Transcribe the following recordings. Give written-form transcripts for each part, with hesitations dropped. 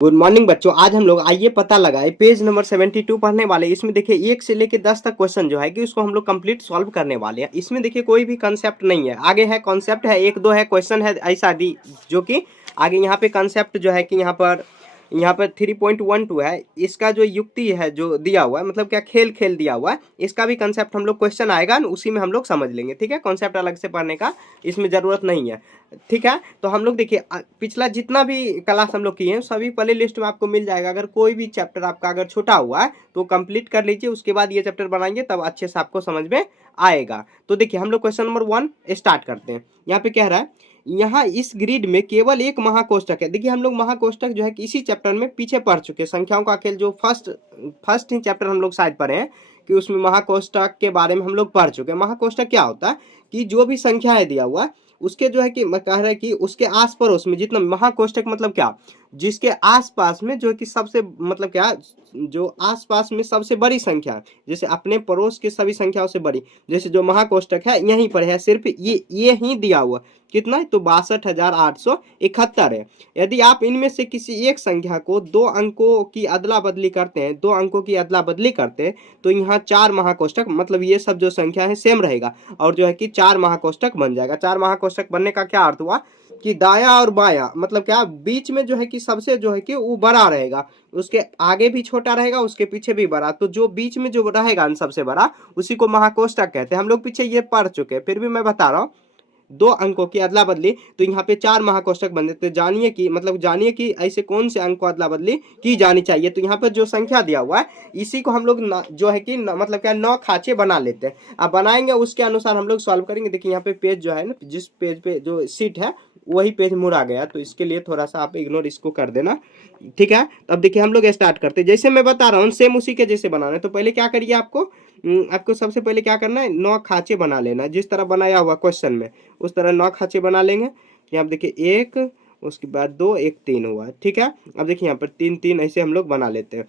Good morning बच्चों। आज हम लोग आइए पता लगाए पेज नंबर 72 पढ़ने वाले। इसमें देखिए 1 से लेके 10 तक क्वेश्चन जो है कि उसको हम लोग कंप्लीट सॉल्व करने वाले हैं। इसमें देखिए कोई भी कंसेप्ट नहीं है, आगे है कॉन्सेप्ट है, 1-2 है क्वेश्चन है ऐसा दी, जो कि आगे यहाँ पे कंसेप्ट जो है कि यहाँ पर 3.12 है। इसका जो युक्ति है जो दिया हुआ है, मतलब क्या खेल खेल दिया हुआ है, इसका भी कंसेप्ट हम लोग क्वेश्चन आएगा ना, उसी में हम लोग समझ लेंगे। ठीक है, कॉन्सेप्ट अलग से पढ़ने का इसमें जरूरत नहीं है। ठीक है, तो हम लोग देखिए पिछला जितना भी क्लास हम लोग किए हैं सभी प्ले लिस्ट में आपको मिल जाएगा। अगर कोई भी चैप्टर आपका अगर छोटा हुआ है तो कंप्लीट कर लीजिए, उसके बाद ये चैप्टर बनाएंगे तब अच्छे से आपको समझ में आएगा। तो देखिए हम लोग क्वेश्चन नंबर 1 स्टार्ट करते हैं। यहाँ पे कह रहा है, यहाँ इस ग्रिड में केवल एक महाकोष्ठक है। देखिए हम लोग महाकोष्ठक जो है कि इसी चैप्टर में पीछे पढ़ चुके हैं। संख्याओं का खेल जो फर्स्ट ही चैप्टर हम लोग शायद पढ़े हैं कि उसमें महाकोष्ठक के बारे में हम लोग पढ़ चुके हैं। महाकोष्ठक क्या होता है कि जो भी संख्याएं दिया हुआ है उसके जो है कि कह रहा है कि उसके आस पड़ोस में जितना महाकोष्ठक मतलब क्या, जिसके आसपास में जो है कि सबसे मतलब क्या, जो आसपास में सबसे बड़ी संख्या, जैसे अपने पड़ोस के सभी संख्याओं से बड़ी, जैसे जो महाकोष्ठक है यहीं पर है, सिर्फ ये ही दिया हुआ कितना है तो 62,871 है। यदि आप इनमें से किसी एक संख्या को 2 अंकों की अदला बदली करते हैं, 2 अंकों की अदला बदली करते हैं तो यहाँ 4 महाकोष्ठक, मतलब ये सब जो संख्या है सेम रहेगा और जो है कि 4 महाकोष्ठक बन जाएगा। 4 महाकोष्ठक बनने का क्या अर्थ हुआ कि दाया और बाया मतलब क्या, बीच में जो है कि सबसे जो है कि वो बड़ा रहेगा, उसके आगे भी छोटा रहेगा, उसके पीछे भी बड़ा, तो जो बीच में जो रहेगा सबसे बड़ा उसी को महाकोष्ठक कहते हैं। हम लोग पीछे ये पढ़ चुके हैं, फिर भी मैं बता रहा हूँ। 2 अंकों की अदला बदली तो यहाँ पे 4 महाकोष्ठक बन जाते। जानिए कि ऐसे कौन से अंक को अदला बदली की जानी चाहिए। तो यहाँ पर जो संख्या दिया हुआ है इसी को हम लोग जो है कि मतलब क्या 9 खांचे बना लेते हैं। अब बनाएंगे उसके अनुसार हम लोग सॉल्व करेंगे। देखिए यहाँ पे पेज जो है ना, जिस पेज पे जो सीट है वही पेज मुड़ा गया, तो इसके लिए थोड़ा सा आप इग्नोर इसको कर देना। ठीक है, अब देखिए हम लोग स्टार्ट करते हैं। जैसे मैं बता रहा हूँ सेम उसी के जैसे बनाना है। तो पहले क्या करिए, आपको सबसे पहले क्या करना है, 9 खांचे बना लेना है जिस तरह बनाया हुआ क्वेश्चन में, उस तरह 9 खांचे बना लेंगे। यहाँ पे देखिए 1, उसके बाद 2, 1, 3 हुआ। ठीक है, अब देखिए यहाँ पर 3 3 ऐसे हम लोग बना लेते हैं।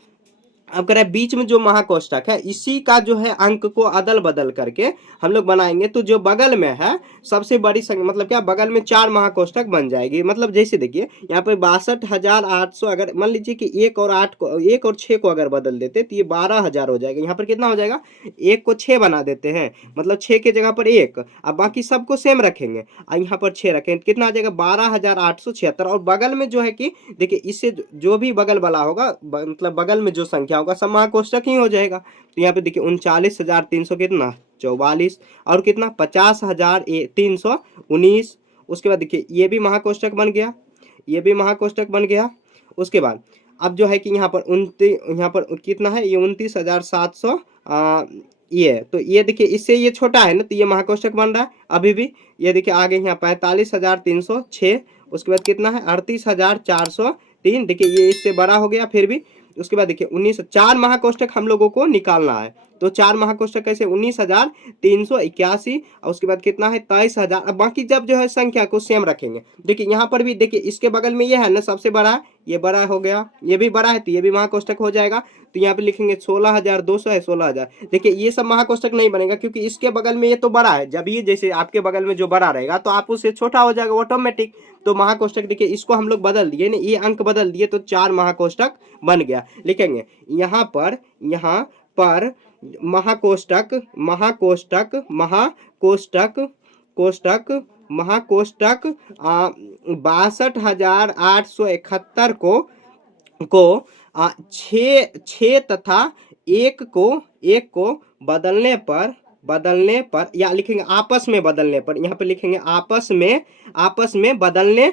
अब कह रहा है बीच में जो महाकोष्ठक है इसी का जो है अंक को अदल बदल करके हम लोग बनाएंगे तो जो बगल में है सबसे बड़ी संख्या, मतलब क्या बगल में 4 महाकोष्ठक बन जाएगी। मतलब जैसे देखिए यहाँ पे 62,800, अगर मान लीजिए कि 1 और 8 को, 1 और 6 को अगर बदल देते तो ये 12,000 हो जाएगा। यहाँ पर कितना हो जाएगा, 1 को 6 बना देते हैं, मतलब 6 के जगह पर 1, अब बाकी सबको सेम रखेंगे और यहाँ पर 6 रखेंगे, कितना आ जाएगा 12,876। और बगल में जो है कि देखिए इससे जो भी बगल वाला होगा, मतलब बगल में जो संख्या होगा सब महाकोष्ठक ही हो जाएगा। तो यहाँ पे देखिए 39,300 कितना 44, और कितना 50,319। उसके बाद देखिए ये भी महाकोष्ठक बन गया, ये भी महाकोष्ठक बन गया। उसके बाद अब जो है कि यहाँ पर कितना है, ये 29,700 ये, तो ये देखिए इससे ये छोटा है ना, तो ये महाकोष्ठक बन रहा है अभी भी। ये देखिए आगे यहाँ 45,306, उसके बाद कितना है 38,403, देखिए ये इससे बड़ा हो गया फिर भी। उसके बाद देखिए 4 महाकोष्ठक हम लोगों को निकालना है, तो 4 महाकोष्ठक कैसे 19,381, और उसके बाद कितना है 23,000। अब बाकी जब जो है संख्या को सेम रखेंगे। देखिए यहाँ पर भी देखिए इसके बगल में ये है ना सबसे बड़ा है, ये बड़ा हो गया, ये भी बड़ा है तो ये भी महाकोष्ठक हो जाएगा। तो यहाँ पे लिखेंगे 16,200 है 16,000। देखिए ये सब महाकोष्ठक नहीं बनेगा क्योंकि इसके बगल में ये तो बड़ा है, जब ये जैसे आपके बगल में जो बड़ा रहेगा तो आप उससे छोटा हो जाएगा ऑटोमेटिक। तो महाकोष्ठक देखिए इसको हम लोग बदल दिए ना, ये अंक बदल दिए तो 4 महाकोष्ठक बन गया। लिखेंगे यहाँ पर महाकोष्ठक महाकोष्ठक महाकोष्ठक कोष्ठक महाकोष्ठक 62,871 को 6 तथा 1 को बदलने पर या लिखेंगे आपस में बदलने पर, यहाँ पे लिखेंगे आपस में बदलने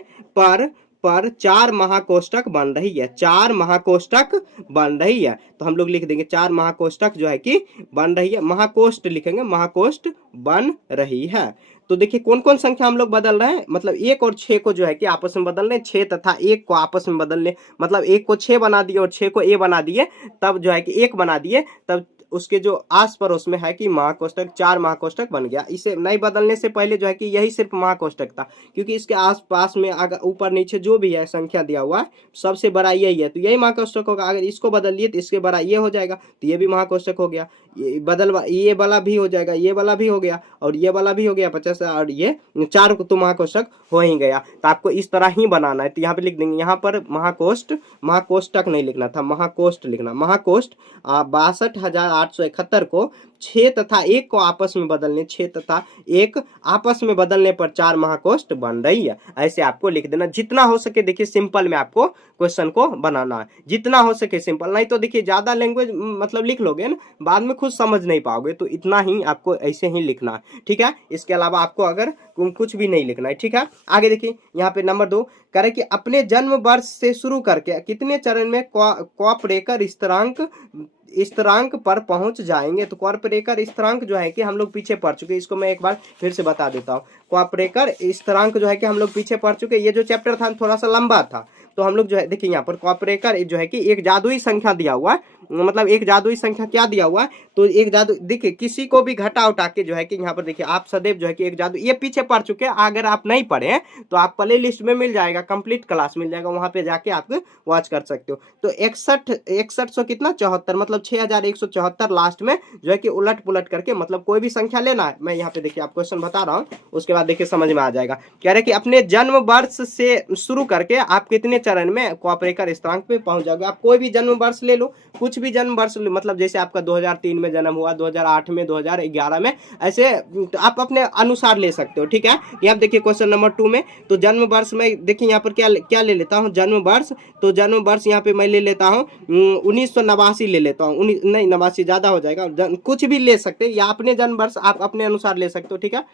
पर 4 महाकोष्ठक बन रही है, 4 महाकोष्ठक बन रही है। तो हम लोग लिख देंगे 4 महाकोष्ठक जो है कि बन रही है, महाकोष्ठ लिखेंगे महाकोष्ठ बन रही है। तो देखिए कौन कौन संख्या हम लोग बदल रहे हैं, मतलब 1 और 6 को जो है कि आपस में बदल रहे हैं, 6 तथा 1 को आपस में बदल ले, मतलब 1 को 6 बना दिए और 6 को ए बना दिए, तब जो है कि 1 बना दिए, तब उसके जो आस पड़ोस में है कि महाकोष्ठक 4 महाकोष्ठक बन गया। इसे नहीं बदलने से पहले जो है कि यही सिर्फ महाकोष्ठक था, क्योंकि इसके आस पास में अगर ऊपर नीचे जो भी है संख्या दिया हुआ है सबसे बड़ा यही है, तो यही महाकोष्ठक होगा। अगर इसको बदल दिए तो इसके बड़ा ये हो जाएगा, तो ये भी महाकोष्ठक हो गया। ये वाला भी हो जाएगा, ये वाला भी हो गया, और ये वाला भी हो गया 50, और ये 4 को तो महाकोष्ठक हो ही गया। तो आपको इस तरह ही बनाना है। तो यहाँ पे लिख देंगे, यहाँ पर महाकोष्ठक नहीं लिखना था, महाकोष्ठ लिखना। महाकोष्ठ 62,871 को 6 तथा 1 को आपस में बदलने, 6 तथा 1 आपस में बदलने पर 4 महाकोष्ठ बन रही है। ऐसे आपको लिख देना। जितना हो सके देखिए सिंपल में आपको क्वेश्चन को बनाना है, जितना हो सके सिंपल। नहीं तो देखिए ज्यादा लैंग्वेज मतलब लिख लोगे ना, बाद में खुद समझ नहीं पाओगे। तो इतना ही आपको ऐसे ही लिखना है, ठीक है। इसके अलावा आपको अगर कुछ भी नहीं लिखना है, ठीक है। आगे देखिए यहाँ पे नंबर 2 करे कि अपने जन्म वर्ष से शुरू करके कितने चरण में क्वापरेकर स्थिरांक पर पहुंच जाएंगे। तो क्वापरेकर स्थिरांक जो है कि हम लोग पीछे पढ़ चुके, इसको मैं एक बार फिर से बता देता हूँ। क्वापरेकर स्थिरांक जो है कि हम लोग पीछे पढ़ चुके। ये जो चैप्टर था थोड़ा सा लंबा था, तो हम लोग जो है देखिए यहाँ पर क्वापरेकर जो है कि एक जादुई संख्या दिया हुआ है, मतलब एक जादुई संख्या क्या दिया हुआ है, तो एक जादू देखिए किसी को भी घटा उठा के जो है कि यहाँ पर देखिए आप सदैव जो है कि एक जादू, ये पीछे पढ़ चुके हैं। अगर आप नहीं पढ़े हैं तो आप प्ले लिस्ट में मिल जाएगा, कंप्लीट क्लास मिल जाएगा, वहां पे जाके आप वॉच कर सकते हो। तो 61 कितना 74, मतलब 6174 लास्ट में जो है कि उलट पुलट करके मतलब कोई भी संख्या लेना है। मैं यहाँ पे देखिए आप क्वेश्चन बता रहा हूँ, उसके बाद देखिए समझ में आ जाएगा। कह रहे कि अपने जन्म वर्ष से शुरू करके आप कितने चरण में क्वापरेकर स्थिरांक पे पहुंच जाओगे। आप कोई भी जन्म वर्ष ले लो, कुछ भी जन्म वर्ष, मतलब जैसे आपका 2003 में जन्म हुआ, 2008 में, 2011 में, ऐसे आप अपने अनुसार ले सकते हो, ठीक है। यहाँ देखिए क्वेश्चन नंबर 2 में, तो जन्म वर्ष में देखिए यहाँ पर क्या ले लेता हूँ, जन्म वर्ष। तो जन्म वर्ष यहाँ पे मैं ले लेता हूँ 1989 ले लेता हूँ। नहीं 89 ज्यादा हो जाएगा, कुछ भी ले सकते हैं, या अपने जन्म वर्ष आप अपने अनुसार ले सकते हो, ठीक है।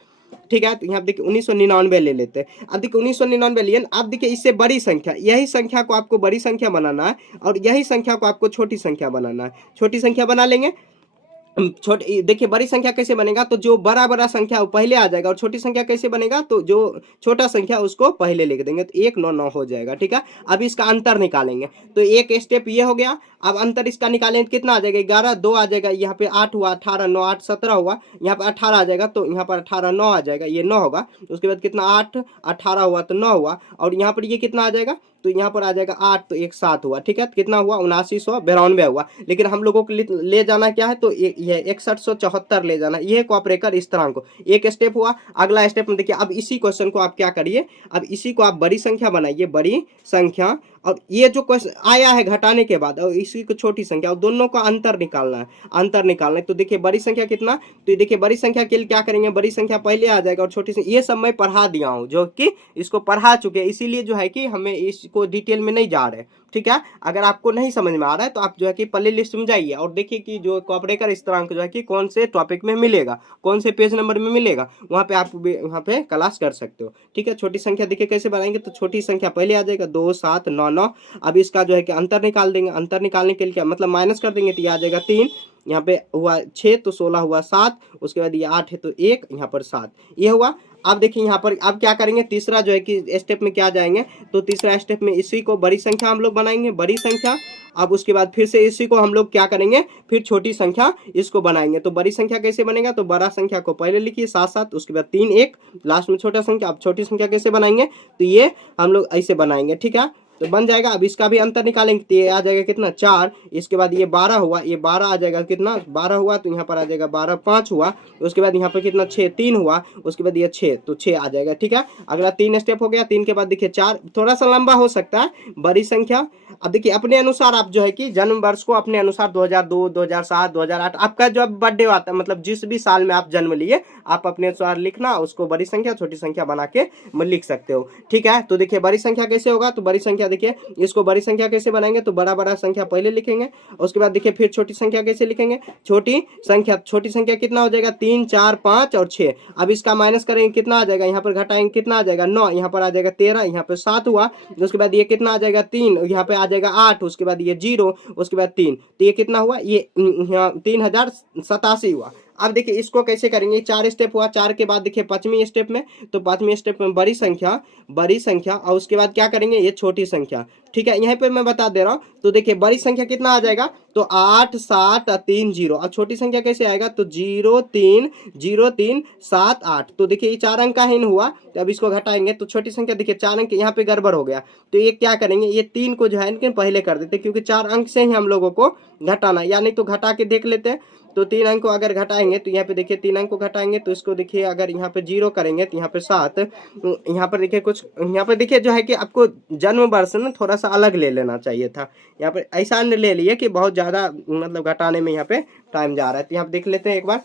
ठीक है, तो यहाँ देखिए 1999 ले लेते हैं। अब देखिए 1999 लिए, अब देखिए इससे बड़ी संख्या, यही संख्या को आपको बड़ी संख्या बनाना है, और यही संख्या को आपको छोटी संख्या बनाना है। छोटी संख्या बना लेंगे। छोटी देखिए बड़ी संख्या कैसे बनेगा, तो जो बड़ा संख्या वो पहले आ जाएगा, और छोटी संख्या कैसे बनेगा, तो जो छोटा संख्या उसको पहले लिख देंगे, तो 199 हो जाएगा, ठीक है। अब इसका अंतर निकालेंगे, तो एक स्टेप ये हो गया। अब अंतर इसका निकालेंगे, कितना आ जाएगा, 11, 2 आ जाएगा, यहाँ पे 8 हुआ, 18, 9, 8, 17 हुआ, यहाँ पे 18 आ जाएगा, तो यहाँ पर 18, 9 आ जाएगा, ये 9 होगा। उसके बाद कितना 8, 18 हुआ तो 9 हुआ, और यहाँ पर ये कितना आ जाएगा, तो यहाँ पर आ जाएगा 8, तो 1 7 हुआ, ठीक है। तो कितना हुआ 7992 हुआ। लेकिन हम लोगों को ले जाना क्या है, तो ये 6174 ले जाना, ये क्वापरेकर स्थिरांक को। एक स्टेप हुआ। अगला स्टेप में देखिए, अब इसी क्वेश्चन को आप क्या करिए, अब इसी को आप बड़ी संख्या बनाइए, बड़ी संख्या, और ये जो क्वेश्चन आया है घटाने के बाद, और इसी को छोटी संख्या, और दोनों का अंतर निकालना है, अंतर निकालना है। तो देखिए बड़ी संख्या कितना, तो देखिए बड़ी संख्या के लिए क्या करेंगे, बड़ी संख्या पहले आ जाएगा, और छोटी संख्या, ये सब मैं पढ़ा दिया हूँ, जो कि इसको पढ़ा चुके हैं, इसीलिए जो है कि हमें इसको डिटेल में नहीं जा रहे, ठीक है। अगर आपको नहीं समझ में आ रहा है तो आप जो है कि प्ले लिस्ट में जाइए और देखिए कि जो क्वापरेकर स्थिरांक जो है कि कौन से टॉपिक में मिलेगा, कौन से पेज नंबर में मिलेगा, वहाँ पे आप वहाँ पे क्लास कर सकते हो, ठीक है। छोटी संख्या देखिए कैसे बनाएंगे, तो छोटी संख्या पहले आ जाएगा 2, 7, 9, 9। अब इसका जो है कि अंतर निकाल देंगे, अंतर निकालने के लिए क्या मतलब माइनस कर देंगे, तो ये आ जाएगा 3, यहाँ पे हुआ 6, तो 16 हुआ 7, उसके बाद ये 8 है तो 1, यहाँ पर 7, ये हुआ। अब देखिए यहाँ पर अब क्या करेंगे, तीसरा जो है कि स्टेप में क्या जाएंगे, तो तीसरा स्टेप में इसी को बड़ी संख्या हम लोग बनाएंगे, बड़ी संख्या। अब उसके बाद फिर से इसी को हम लोग क्या करेंगे, फिर छोटी संख्या इसको बनाएंगे। तो बड़ी संख्या कैसे बनेगा, तो बड़ा संख्या को पहले लिखिए 7 7, उसके बाद 3 1, लास्ट में छोटा संख्या। अब छोटी संख्या कैसे बनाएंगे, तो ये हम लोग ऐसे बनाएंगे, ठीक है। तो बन जाएगा। अब इसका भी अंतर निकालेंगे, तो ये आ जाएगा कितना 4, इसके बाद ये 12 हुआ, ये 12 आ जाएगा, कितना 12 हुआ, तो यहाँ पर आ जाएगा 12, 5 हुआ, उसके बाद यहाँ पर कितना 6, 3 हुआ, उसके बाद ये 6, तो 6 आ जाएगा, ठीक है। अगला 3 स्टेप हो गया, 3 के बाद देखिए 4, थोड़ा सा लंबा हो सकता है, बड़ी संख्या। अब देखिए अपने अनुसार आप जो है कि जन्म वर्ष को अपने अनुसार 2002, 2007, 2008, आपका जो बर्थडे आता है, मतलब जिस भी साल में आप जन्म लिए, आप अपने अनुसार लिखना, उसको बड़ी संख्या छोटी संख्या बना के लिख सकते हो, ठीक है। तो देखिए बड़ी संख्या कैसे होगा, तो बड़ी संख्या देखिए इसको बड़ी संख्या कैसे बनाएंगे, तो बड़ा संख्या पहले लिखेंगे, उसके बाद देखिए फिर छोटी संख्या कैसे लिखेंगे, छोटी संख्या कितना हो जाएगा 3, 4, 5 और 6। अब इसका माइनस करेंगे, कितना आ जाएगा, यहाँ पर घटाएंगे कितना आ जाएगा 9, यहाँ पर आ जाएगा 13, यहाँ पर 7 हुआ, उसके बाद ये कितना आ जाएगा 3, यहाँ पे आ जाएगा 8, उसके बाद ये 0, उसके बाद 3, तो ये कितना हुआ, ये 3087 हुआ। अब देखिए इसको कैसे करेंगे, 4 स्टेप हुआ, 4 के बाद देखिए 5वीं स्टेप में, तो 5वीं स्टेप में बड़ी संख्या और उसके बाद क्या करेंगे, ये छोटी संख्या। ठीक है, यहीं पे मैं बता दे रहा हूँ। तो देखिए बड़ी संख्या कितना आ जाएगा, तो 8 7 3 0, और छोटी संख्या कैसे आएगा, तो 0 3 0 3 7 8। तो देखिए ये 4 अंक का ही हुआ, तो अब इसको घटाएंगे तो छोटी संख्या देखिए 4 अंक यहाँ पे गड़बड़ हो गया, तो ये क्या करेंगे, ये 3 को जो है इनके पहले कर देते, क्योंकि 4 अंक से ही हम लोगों को घटाना, या नहीं तो घटा के देख लेते हैं। तो 3 अंक को अगर घटाएंगे तो यहाँ पे देखिए 3 अंक को घटाएंगे तो इसको देखिए अगर यहाँ पे 0 करेंगे तो यहाँ पे 7, यहाँ पर देखिए कुछ, यहाँ पर देखिए जो है कि आपको जन्म वर्ष ना थोड़ा सा अलग ले लेना चाहिए था, यहाँ पे ऐसा ले लिए कि बहुत ज़्यादा मतलब घटाने में यहाँ पे टाइम जा रहा है। तो यहाँ पे देख लेते हैं एक बार,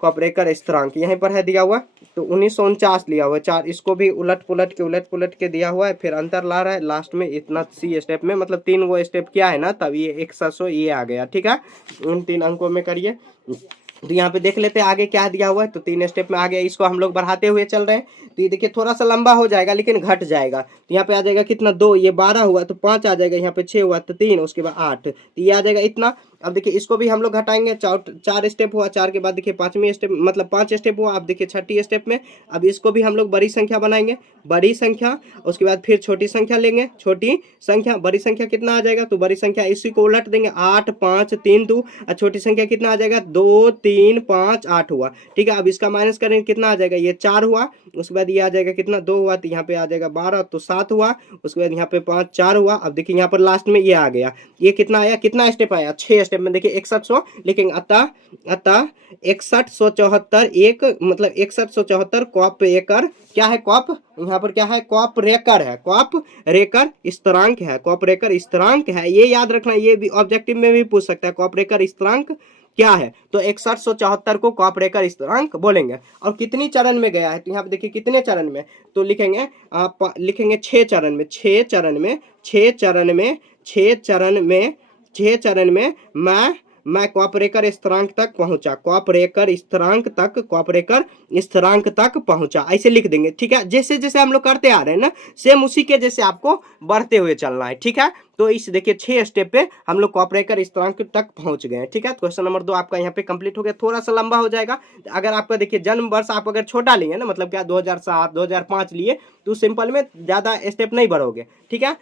कॉपरेकर स्थिरांक यहीं पर है दिया हुआ, तो 1949 लिया हुआ है, 4 इसको भी उलट पुलट के दिया हुआ है, फिर अंतर ला रहा है लास्ट में इतना सी स्टेप में, मतलब 3 वो स्टेप किया है ना, तब ये 100 ये आ गया। ठीक है, उन 3 अंकों में करिए। तो यहाँ पे देख लेते हैं आगे क्या दिया हुआ है, तो 3 स्टेप में आ गया, इसको हम लोग बढ़ाते हुए चल रहे हैं। तो ये देखिए थोड़ा सा लंबा हो जाएगा लेकिन घट जाएगा, तो यहाँ पे आ जाएगा कितना 2, ये 12 हुआ तो 5 आ जाएगा, यहाँ पे 6 हुआ तो 3, उसके बाद 8, तो ये आ जाएगा इतना। अब देखिए इसको भी हम लोग घटाएंगे, 4 स्टेप हुआ, 4 के बाद देखिए 5वीं स्टेप मतलब 5 स्टेप हुआ, अब देखिए 6ठी स्टेप में अब इसको भी हम लोग बड़ी संख्या बनाएंगे, बड़ी संख्या, उसके बाद फिर छोटी संख्या लेंगे, छोटी संख्या, बड़ी संख्या कितना आ जाएगा, तो बड़ी संख्या इसी को उलट देंगे, 8 5 3 2, और छोटी संख्या कितना आ जाएगा, 2 3 5 8 हुआ। ठीक है, अब इसका माइनस करेंगे कितना आ जाएगा, ये 4 हुआ, उसके बाद ये आ जाएगा कितना 2 हुआ, तो यहाँ पे आ जाएगा 12, तो 7 हुआ, उसके बाद यहाँ पे 5 4 हुआ। अब देखिए यहाँ पर लास्ट में ये आ गया, ये कितना आया, कितना स्टेप आया, 6 स्टेप में देखिए 6100 लिखेंगे, अतः 6174 एक मतलब 6174 कॉप एकड़ क्या है, कॉप यहाँ पर क्या है, कॉप रेकर है, कॉप रेकर स्थिरांक है, कॉप रेकर स्थिरांक है, ये याद रखना, ये भी ऑब्जेक्टिव में भी पूछ सकता है, कॉप रेकर स्थिरांक क्या है, तो 6174 को कॉप रेकर स्थिरांक बोलेंगे। और कितनी चरण में गया है, तो यहाँ पे देखिए कितने चरण में, तो लिखेंगे आप लिखेंगे 6 चरण में, 6 चरण में, 6 चरण में, 6 चरण में, 6 चरण में मैं कॉपरेकर स्थिरांक तक पहुंचा, कॉपरेकर स्थिरांक तक, कॉपरेकर स्थिरांक तक पहुंचा, ऐसे लिख देंगे। ठीक है, जैसे जैसे हम लोग करते आ रहे हैं ना, सेम उसी के जैसे आपको बढ़ते हुए चलना है। ठीक है, तो इस देखिए 6 स्टेप पे हम लोग कॉपरेकर स्थिरांक तक पहुंच गए। ठीक है, क्वेश्चन नंबर 2 आपका यहाँ पे कंप्लीट हो गया, थोड़ा सा लंबा हो जाएगा। अगर आपका देखिए जन्म वर्ष आप अगर छोटा लिए ना, मतलब क्या 2007 2005 लिए, तो सिंपल में ज्यादा स्टेप नहीं बढ़ोगे। ठीक है,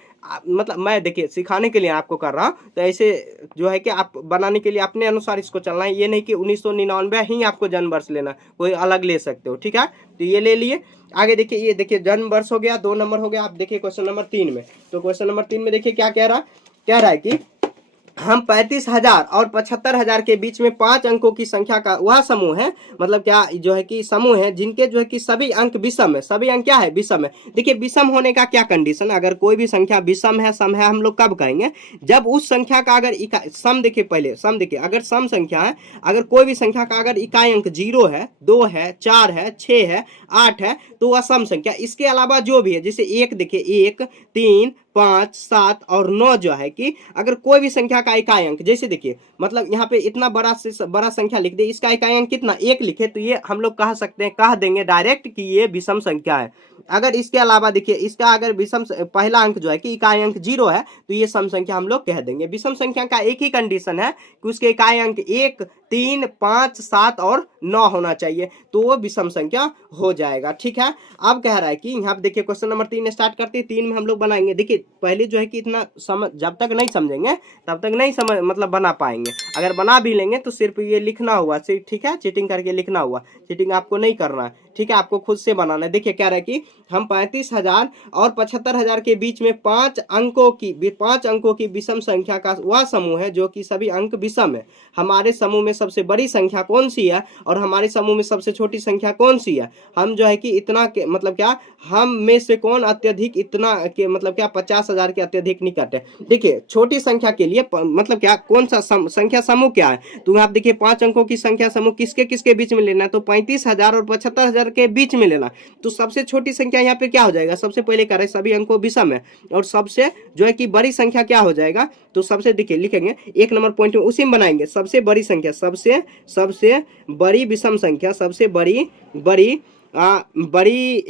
मतलब मैं देखिए सिखाने के लिए आपको कर रहा हूँ, तो ऐसे जो है कि आप बनाने के लिए अपने अनुसार इसको चलना है, ये नहीं कि 1999 ही आपको जन्म वर्ष लेना, कोई अलग ले सकते हो। ठीक है, तो ये ले लिए। आगे देखिए, ये देखिए जन्म वर्ष हो गया, 2 नंबर हो गया। आप देखिए क्वेश्चन नंबर 3 में, तो क्वेश्चन नंबर 3 में देखिए क्या कह रहा है कि हम 35,000 और 75,000 के बीच में 5 अंकों की संख्या का वह समूह है, मतलब क्या जो है कि समूह है जिनके जो है कि सभी अंक विषम है, सभी अंक क्या है, विषम है। देखिए विषम होने का क्या कंडीशन, अगर कोई भी संख्या विषम है, सम है, हम लोग कब कहेंगे, जब उस संख्या का अगर सम, देखिए पहले सम देखिए, अगर सम संख्या है, अगर कोई भी संख्या का अगर इकाई अंक 0 है, 2 है, 4 है, 6 है, 8 है, तो वह सम संख्या। इसके अलावा जो भी है, जैसे 1 देखिए 1 3 5 7 और 9 जो है कि अगर कोई भी संख्या का इकाई अंक, जैसे देखिए मतलब यहाँ पे इतना बड़ा से बड़ा संख्या लिख दे, इसका इकाई अंक कितना 1 लिखे, तो ये हम लोग कह सकते हैं, कह देंगे डायरेक्ट कि ये विषम संख्या है। अगर इसके अलावा देखिए इसका अगर विषम पहला अंक जो है कि इकाई अंक 0 है, तो ये सम संख्या हम लोग कह देंगे। विषम संख्या का एक ही कंडीशन है कि उसके इकाई अंक 1 3 5 7 और 9 होना चाहिए, तो वो विषम संख्या हो जाएगा। ठीक है, अब कह रहा है कि यहाँ पे देखिए क्वेश्चन नंबर 3 स्टार्ट करते हैं। 3 में हम लोग बनाएंगे, देखिए पहले जो है कि इतना समझ, जब तक नहीं समझेंगे तब तक नहीं समझ मतलब बना पाएंगे। अगर बना भी लेंगे तो सिर्फ ये लिखना हुआ, ठीक है, चीटिंग करके लिखना हुआ, चीटिंग आपको नहीं करना है। ठीक है, आपको खुद से बनाना है। देखिए कह रहा है कि हम 35,000 और 75,000 के बीच में 5 अंकों की विषम संख्या का वह समूह है जो कि सभी अंक विषम है। हमारे समूह में सबसे बड़ी संख्या कौन सी है और हमारे समूह में सबसे छोटी संख्या कौन सी है। हम जो है कि इतना के मतलब क्या, हम में से कौन अत्यधिक इतना के मतलब क्या 50,000 के अत्यधिक निकट है। देखिए छोटी संख्या के लिए मतलब क्या कौन सा संख्या समूह क्या है, तो आप देखिए 5 अंकों की संख्या समूह किसके किसके बीच में लेना है, तो 35,000 और 75,000 के बीच में लेना। तो सबसे छोटी संख्या यहाँ पे क्या हो जाएगा, सबसे पहले कह रहे सभी अंकों विषम है, और सबसे जो है कि बड़ी संख्या क्या हो जाएगा, तो सबसे देखिए लिखेंगे 1 नंबर पॉइंट में उसी में बनाएंगे, सबसे बड़ी संख्या, सबसे बड़ी विषम संख्या, सबसे बड़ी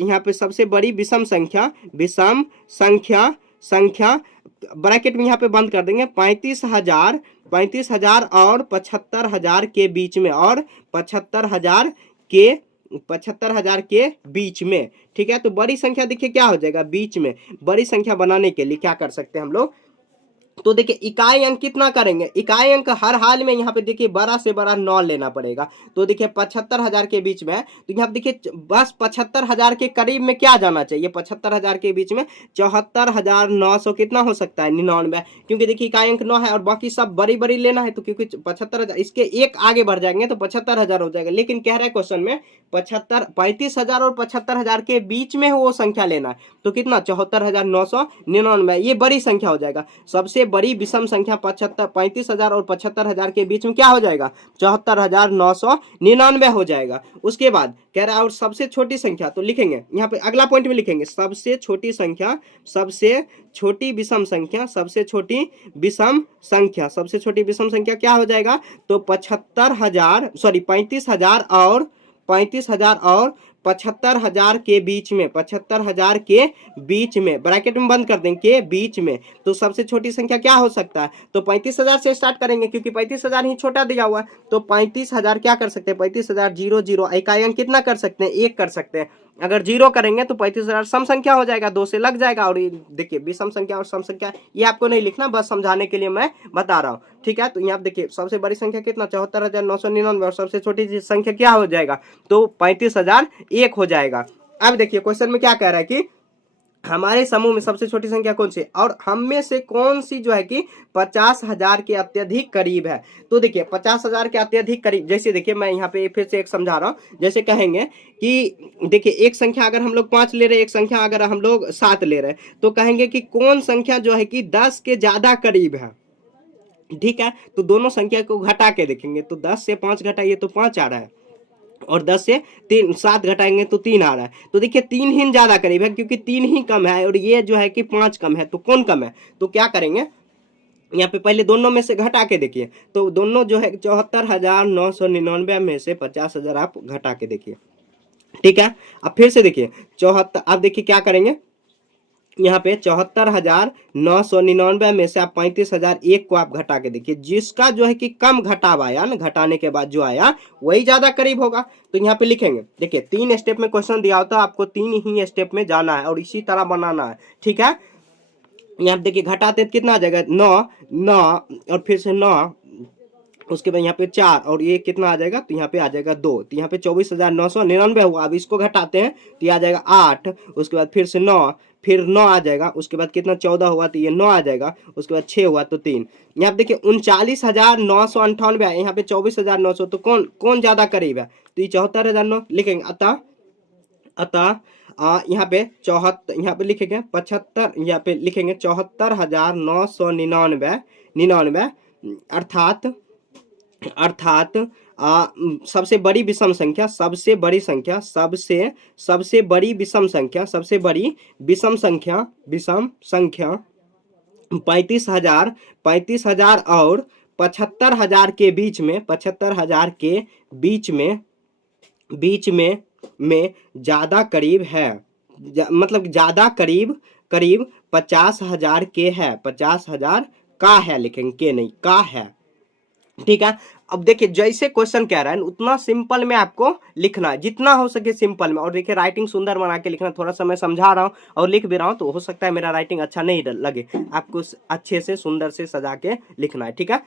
यहाँ पे सबसे बड़ी विषम संख्या ब्रैकेट में यहाँ पे बंद कर देंगे 35,000 और 75,000 के बीच में, और 75,000 के 75,000 के बीच में। ठीक है, तो बड़ी संख्या देखिए क्या हो जाएगा, बीच में बड़ी संख्या बनाने के लिए क्या कर सकते हैं हम लोग, तो देखिए इकाई अंक कितना करेंगे, इकाई अंक हर हाल में यहाँ पे देखिए बड़ा से बड़ा 9 लेना पड़ेगा। तो देखिए 75,000 के बीच में है, तो यहाँ पे देखिए बस 75,000 के करीब में क्या जाना चाहिए, 75,000 के बीच में 74,900 कितना हो सकता है, 99, क्योंकि देखिए इकाई अंक 9 है और बाकी सब बड़ी बड़ी लेना है, तो क्योंकि 75,000 इसके एक आगे बढ़ जाएंगे तो 75,000 हो जाएगा। लेकिन कह रहा है क्वेश्चन में 35,000 और 75,000 के बीच में वो संख्या लेना है, तो कितना 74,999, ये बड़ी संख्या हो जाएगा। सबसे बड़ी विषम संख्या 35,000 और 75,000 के बीच में क्या हो जाएगा, 74,999 हो जाएगा। उसके बाद कह रहा है और सबसे छोटी संख्या, तो लिखेंगे यहाँ पे अगला पॉइंट में लिखेंगे सबसे छोटी संख्या, सबसे छोटी विषम संख्या, सबसे छोटी विषम संख्या, सबसे छोटी विषम संख्या क्या हो जाएगा, तो 35,000 और 75,000 के बीच में, 75,000 के बीच में, ब्रैकेट में बंद कर देंगे के बीच में। तो सबसे छोटी संख्या क्या हो सकता है, तो 35,000 से स्टार्ट करेंगे क्योंकि 35,000 ही छोटा दिया हुआ है। तो 35,000 क्या कर सकते हैं, 35,000 0 इकाई अंक कितना कर सकते हैं, 1 कर सकते हैं। अगर 0 करेंगे तो 35,000 सम संख्या हो जाएगा, 2 से लग जाएगा। और ये देखिए विषम संख्या और सम संख्या ये आपको नहीं लिखना, बस समझाने के लिए मैं बता रहा हूँ। ठीक है, तो यहाँ देखिए सबसे बड़ी संख्या कितना 74,999 और सबसे छोटी संख्या क्या हो जाएगा, तो 35,001 हो जाएगा। अब देखिए क्वेश्चन में क्या कह रहा है कि हमारे समूह में सबसे छोटी संख्या कौन सी और हम में से कौन सी जो है कि 50,000 के अत्यधिक करीब है। तो देखिए 50,000 के अत्यधिक करीब, जैसे देखिए मैं यहाँ पे फिर से एक समझा रहा हूँ। जैसे कहेंगे कि देखिए एक संख्या अगर हम लोग 5 ले रहे हैं, एक संख्या अगर हम लोग 7 ले रहे हैं, तो कहेंगे कि कौन संख्या जो है कि 10 के ज्यादा करीब है। ठीक है, तो दोनों संख्या को घटा के देखेंगे, तो 10 से 5 घटाइए तो 5 आ रहा है, और 10 से 7 घटाएंगे तो 3 आ रहा है। तो देखिए 3 ही ज्यादा करीब है क्योंकि 3 ही कम है और ये जो है कि 5 कम है, तो कौन कम है, तो क्या करेंगे यहाँ पे पहले दोनों में से घटा के देखिए। तो दोनों जो है 74,999 में से 50,000 आप घटा के देखिए। ठीक है, अब फिर से देखिए 74, अब देखिए क्या करेंगे यहाँ पे 74,999 में से आप 35,001 को आप घटा के देखिए, जिसका जो है कि कम घटाव आया ना, घटाने के बाद जो आया वही ज्यादा करीब होगा। तो यहाँ पे लिखेंगे, देखिए 3 स्टेप में क्वेश्चन दिया होता है, आपको 3 ही स्टेप में जाना है और इसी तरह बनाना है। ठीक है, यहाँ देखिए घटाते कितना आ जाएगा 9 और फिर से 9, उसके बाद यहाँ पे 4 और ये कितना आ जाएगा, तो यहाँ पे आ जाएगा 2, तो यहाँ पे 24,999 हुआ। अब इसको घटाते हैं तो ये आ जाएगा 8, उसके बाद फिर से 9, फिर 9 आ जाएगा, उसके बाद कितना 14 हुआ तो ये 9 आ जाएगा, उसके बाद 6 हुआ तो 3। यहाँ पे देखिए 39,998 है, यहाँ पे 24,900, तो कौन ज्यादा करीब है, तो ये 74,900 लिखेंगे। अतः यहाँ पे 74, यहाँ पे लिखेंगे 75, यहाँ पे लिखेंगे 74,999, अर्थात सबसे बड़ी विषम संख्या, सबसे बड़ी विषम संख्या 35,000 और 75,000 के बीच में, 75,000 के बीच में ज्यादा करीब है, मतलब ज्यादा करीब 50,000 के है, 50,000 का है, लिखेंगे के नहीं, का है। ठीक है, अब देखिए जैसे क्वेश्चन कह रहा है उतना सिंपल में आपको लिखना है, जितना हो सके सिंपल में। और देखिए राइटिंग सुंदर बना के लिखना, थोड़ा सा मैं समझा रहा हूँ और लिख भी रहा हूँ, तो हो सकता है मेरा राइटिंग अच्छा नहीं लगे, आपको अच्छे से सुंदर से सजा के लिखना है। ठीक है,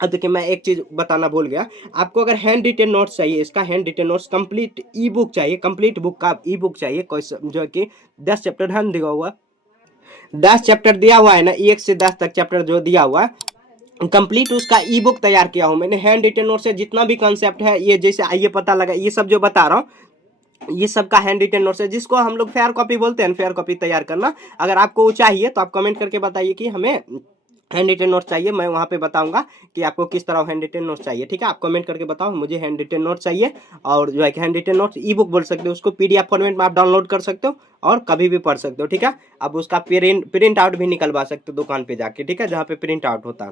अब देखिए मैं एक चीज बताना भूल गया, आपको अगर हैंड रिटेन नोट्स चाहिए, इसका हैंड रिटेन नोट्स कंप्लीट ई बुक चाहिए, कंप्लीट बुक का ई बुक चाहिए, जो कि 10 चैप्टर ध्यान दिया हुआ, 10 चैप्टर दिया हुआ है ना, 1 से 10 तक चैप्टर जो दिया हुआ है कंप्लीट, उसका ई बुक तैयार किया हूं मैंने। हैंड रिटेन नोट से जितना भी कॉन्सेप्ट है, ये जैसे आइए पता लगा, ये सब जो बता रहा हूँ ये सब का हैंड रिटेन नोट्स है, जिसको हम लोग फेयर कॉपी बोलते हैं, फेयर कॉपी तैयार करना। अगर आपको चाहिए तो आप कमेंट करके बताइए कि हमें हैंड रिटेन नोट चाहिए, मैं वहाँ पे बताऊंगा कि आपको किस तरह हैंड रिटेन नोट चाहिए। ठीक है, आप कमेंट करके बताओ मुझे हैंड रिटेन नोट चाहिए, और जो है हैंड रिटेन नोट ई बुक बोल सकते हो, उसको PDF फॉर्मेट में आप डाउनलोड कर सकते हो और कभी भी पढ़ सकते हो। ठीक है, अब उसका प्रिंट आउट भी निकलवा सकते हो दुकान पे जाके, ठीक है, जहाँ पे प्रिंट आउट होता है।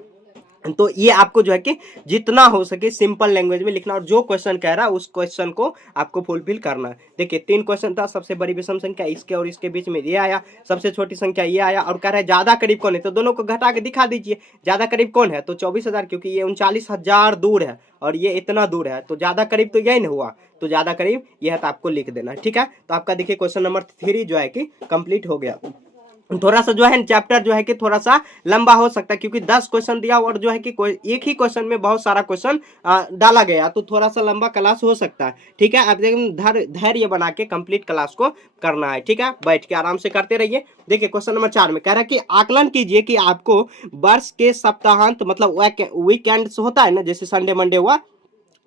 तो ये आपको जो है कि जितना हो सके सिंपल लैंग्वेज में लिखना, और जो क्वेश्चन कह रहा है उस क्वेश्चन को आपको फुलफिल करना है। देखिए 3 क्वेश्चन था, सबसे बड़ी विषम संख्या इसके और इसके बीच में ये आया, सबसे छोटी संख्या ये आया, और कह रहा है ज्यादा करीब कौन है, तो दोनों को घटा के दिखा दीजिए। ज्यादा करीब कौन है, तो 24,000, क्योंकि ये 39,000 दूर है और ये इतना दूर है, तो ज्यादा करीब तो यही नहीं हुआ, तो ज्यादा करीब यह है, तो आपको लिख देना है। ठीक है, तो आपका देखिए क्वेश्चन नंबर 3 जो है कि कंप्लीट हो गया। थोड़ा सा जो है चैप्टर जो है कि थोड़ा सा लंबा हो सकता है, क्योंकि 10 क्वेश्चन दिया और जो है कि एक ही क्वेश्चन में बहुत सारा क्वेश्चन डाला गया, तो थोड़ा सा लंबा क्लास हो सकता है। ठीक है, आप देखिए धैर्य बना के कंप्लीट क्लास को करना है। ठीक है, बैठ के आराम से करते रहिए। देखिए क्वेश्चन नंबर 4 में कह रहा है कि आकलन कीजिए कि आपको वर्ष के सप्ताहांत मतलब वीकेंड होता है ना, जैसे संडे मंडे हुआ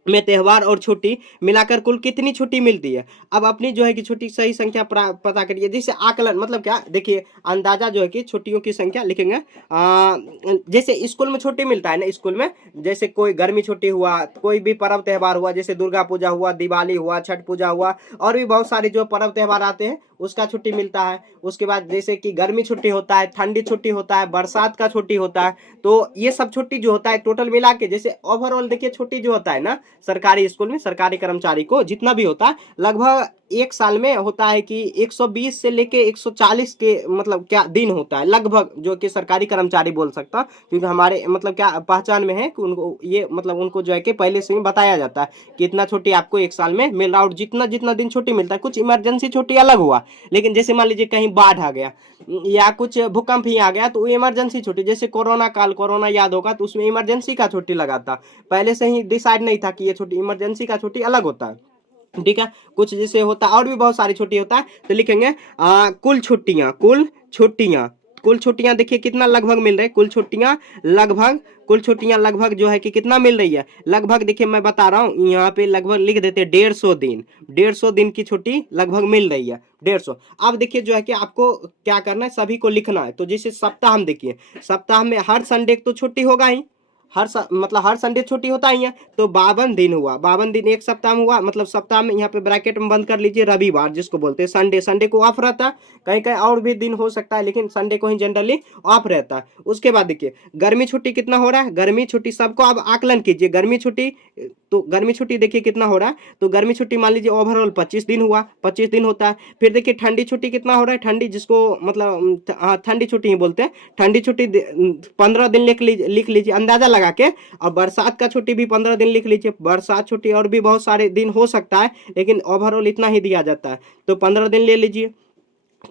में त्योहार और छुट्टी मिलाकर कुल कितनी छुट्टी मिलती है। अब अपनी जो है कि छुट्टी सही संख्या पता करिए। जैसे आकलन मतलब क्या, देखिए अंदाजा जो है कि छुट्टियों की संख्या लिखेंगे। जैसे स्कूल में छुट्टी मिलता है ना, स्कूल में जैसे कोई गर्मी छुट्टी हुआ, कोई भी पर्व त्यौहार हुआ, जैसे दुर्गा पूजा हुआ, दिवाली हुआ, छठ पूजा हुआ, और भी बहुत सारे जो पर्व त्यौहार आते हैं उसका छुट्टी मिलता है। उसके बाद जैसे कि गर्मी छुट्टी होता है, ठंडी छुट्टी होता है, बरसात का छुट्टी होता है, तो ये सब छुट्टी जो होता है टोटल मिला के, जैसे ओवरऑल देखिए छुट्टी जो होता है ना सरकारी स्कूल में सरकारी कर्मचारी को जितना भी होता है लगभग एक साल में होता है कि 120 से लेके 140 के मतलब क्या दिन होता है लगभग, जो कि सरकारी कर्मचारी बोल सकता, क्योंकि हमारे मतलब क्या पहचान में है कि उनको ये मतलब उनको जो है कि पहले से ही बताया जाता है कि इतना छुट्टी आपको एक साल में मिल रहा है, और जितना जितना दिन छुट्टी मिलता है। कुछ इमरजेंसी छुट्टी अलग हुआ, लेकिन जैसे मान लीजिए कहीं बाढ़ आ गया या कुछ भूकंप ही आ गया, तो इमरजेंसी छुट्टी, जैसे कोरोना काल, कोरोना याद होगा, तो उसमें इमरजेंसी का छुट्टी लगा था, पहले से ही डिसाइड नहीं था कि ये छुट्टी इमरजेंसी का छुट्टी अलग होता है। ठीक है, कुछ जैसे होता है और भी बहुत सारी छुट्टी होता है, तो लिखेंगे कुल छुट्टियां, कुल छुट्टियां, कुल छुट्टियां देखिए कितना लगभग मिल रहा है, कुल छुट्टियां लगभग, कुल छुट्टियां लगभग जो है कि कितना मिल रही है लगभग, देखिए मैं बता रहा हूँ यहाँ पे लगभग लिख देते 150 दिन, 150 दिन की छुट्टी लगभग मिल रही है, 150। अब देखिए जो है कि आपको क्या करना है, सभी को लिखना है। तो जैसे सप्ताह में देखिए, सप्ताह में हर संडे तो छुट्टी होगा ही, मतलब हर संडे छुट्टी होता ही है, तो 52 दिन हुआ, 52 दिन एक सप्ताह में हुआ, मतलब सप्ताह में यहाँ पे ब्रैकेट में बंद कर लीजिए रविवार जिसको बोलते हैं, संडे, संडे को ऑफ रहता है, कहीं कहीं और भी दिन हो सकता है लेकिन संडे को ही जनरली ऑफ रहता है। उसके बाद देखिए गर्मी छुट्टी कितना हो रहा है, गर्मी छुट्टी सबको आप आकलन कीजिए, गर्मी छुट्टी, तो गर्मी छुट्टी देखिए कितना हो रहा है, तो गर्मी छुट्टी मान लीजिए ओवरऑल 25 दिन हुआ, 25 दिन होता है। फिर देखिए ठंडी छुट्टी कितना हो रहा है, ठंडी जिसको मतलब ठंडी छुट्टी ही बोलते हैं, ठंडी छुट्टी 15 दिन लिख लीजिए अंदाजा लगा के, और बरसात का छुट्टी भी 15 दिन लिख लीजिए, बरसात छुट्टी और भी बहुत सारे दिन हो सकता है लेकिन ओवरऑल इतना ही दिया जाता है, तो 15 दिन ले लीजिए।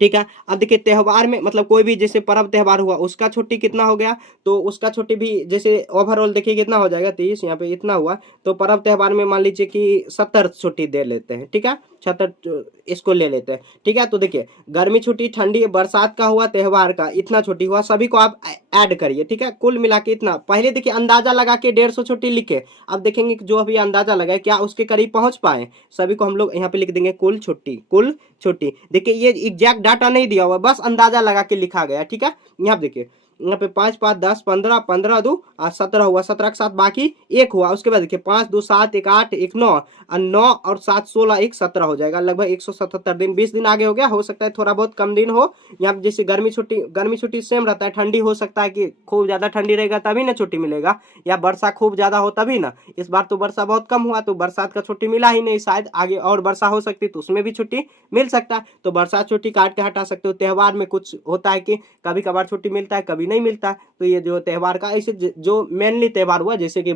ठीक है, अब देखिए त्योहार में मतलब कोई भी जैसे पर्व त्योहार हुआ उसका छुट्टी कितना हो गया, तो उसका छुट्टी भी जैसे ओवरऑल देखिए कितना हो जाएगा 30, यहाँ पे इतना हुआ, तो पर्व त्योहार में मान लीजिए कि 70 छुट्टी दे लेते हैं। ठीक है, 76 इसको ले लेते हैं। ठीक है, तो देखिए गर्मी छुट्टी, ठंडी, बरसात का हुआ, त्योहार का इतना छुट्टी हुआ, सभी को आप ऐड करिए। ठीक है, कुल मिला के इतना, पहले देखिए अंदाजा लगा के 150 छुट्टी लिखे, अब देखेंगे कि जो अभी अंदाजा लगाए क्या उसके करीब पहुंच पाए, सभी को हम लोग यहाँ पे लिख देंगे कुल छुट्टी, कुल छुट्टी। देखिए ये एग्जैक्ट डाटा नहीं दिया हुआ, बस अंदाजा लगा के लिखा गया। ठीक है, यहाँ देखिए यहाँ पे 5 5 10 15 15 2 17 हुआ, 17 के साथ बाकी एक हुआ। उसके बाद देखिए 5 2 7 1 8 1 9 और 9 और 7 16 1 17 हो जाएगा, लगभग 177 दिन, 20 दिन आगे हो गया, हो सकता है थोड़ा बहुत कम दिन हो। यहाँ पे जैसे गर्मी छुट्टी सेम रहता है, ठंडी हो सकता है कि खूब ज्यादा ठंडी रहेगा तभी ना छुट्टी मिलेगा, या वर्षा खूब ज्यादा हो तभी ना। इस बार तो वर्षा बहुत कम हुआ तो बरसात का छुट्टी मिला ही नहीं, शायद आगे और वर्षा हो सकती तो उसमें भी छुट्टी मिल सकता है, तो बरसात छुट्टी काट के हटा सकते हो। त्योहार में कुछ होता है कि कभी कभार छुट्टी मिलता है कभी नहीं मिलता, तो ये जो त्योहार का ऐसे जो मेनली त्योहार हुआ जैसे कि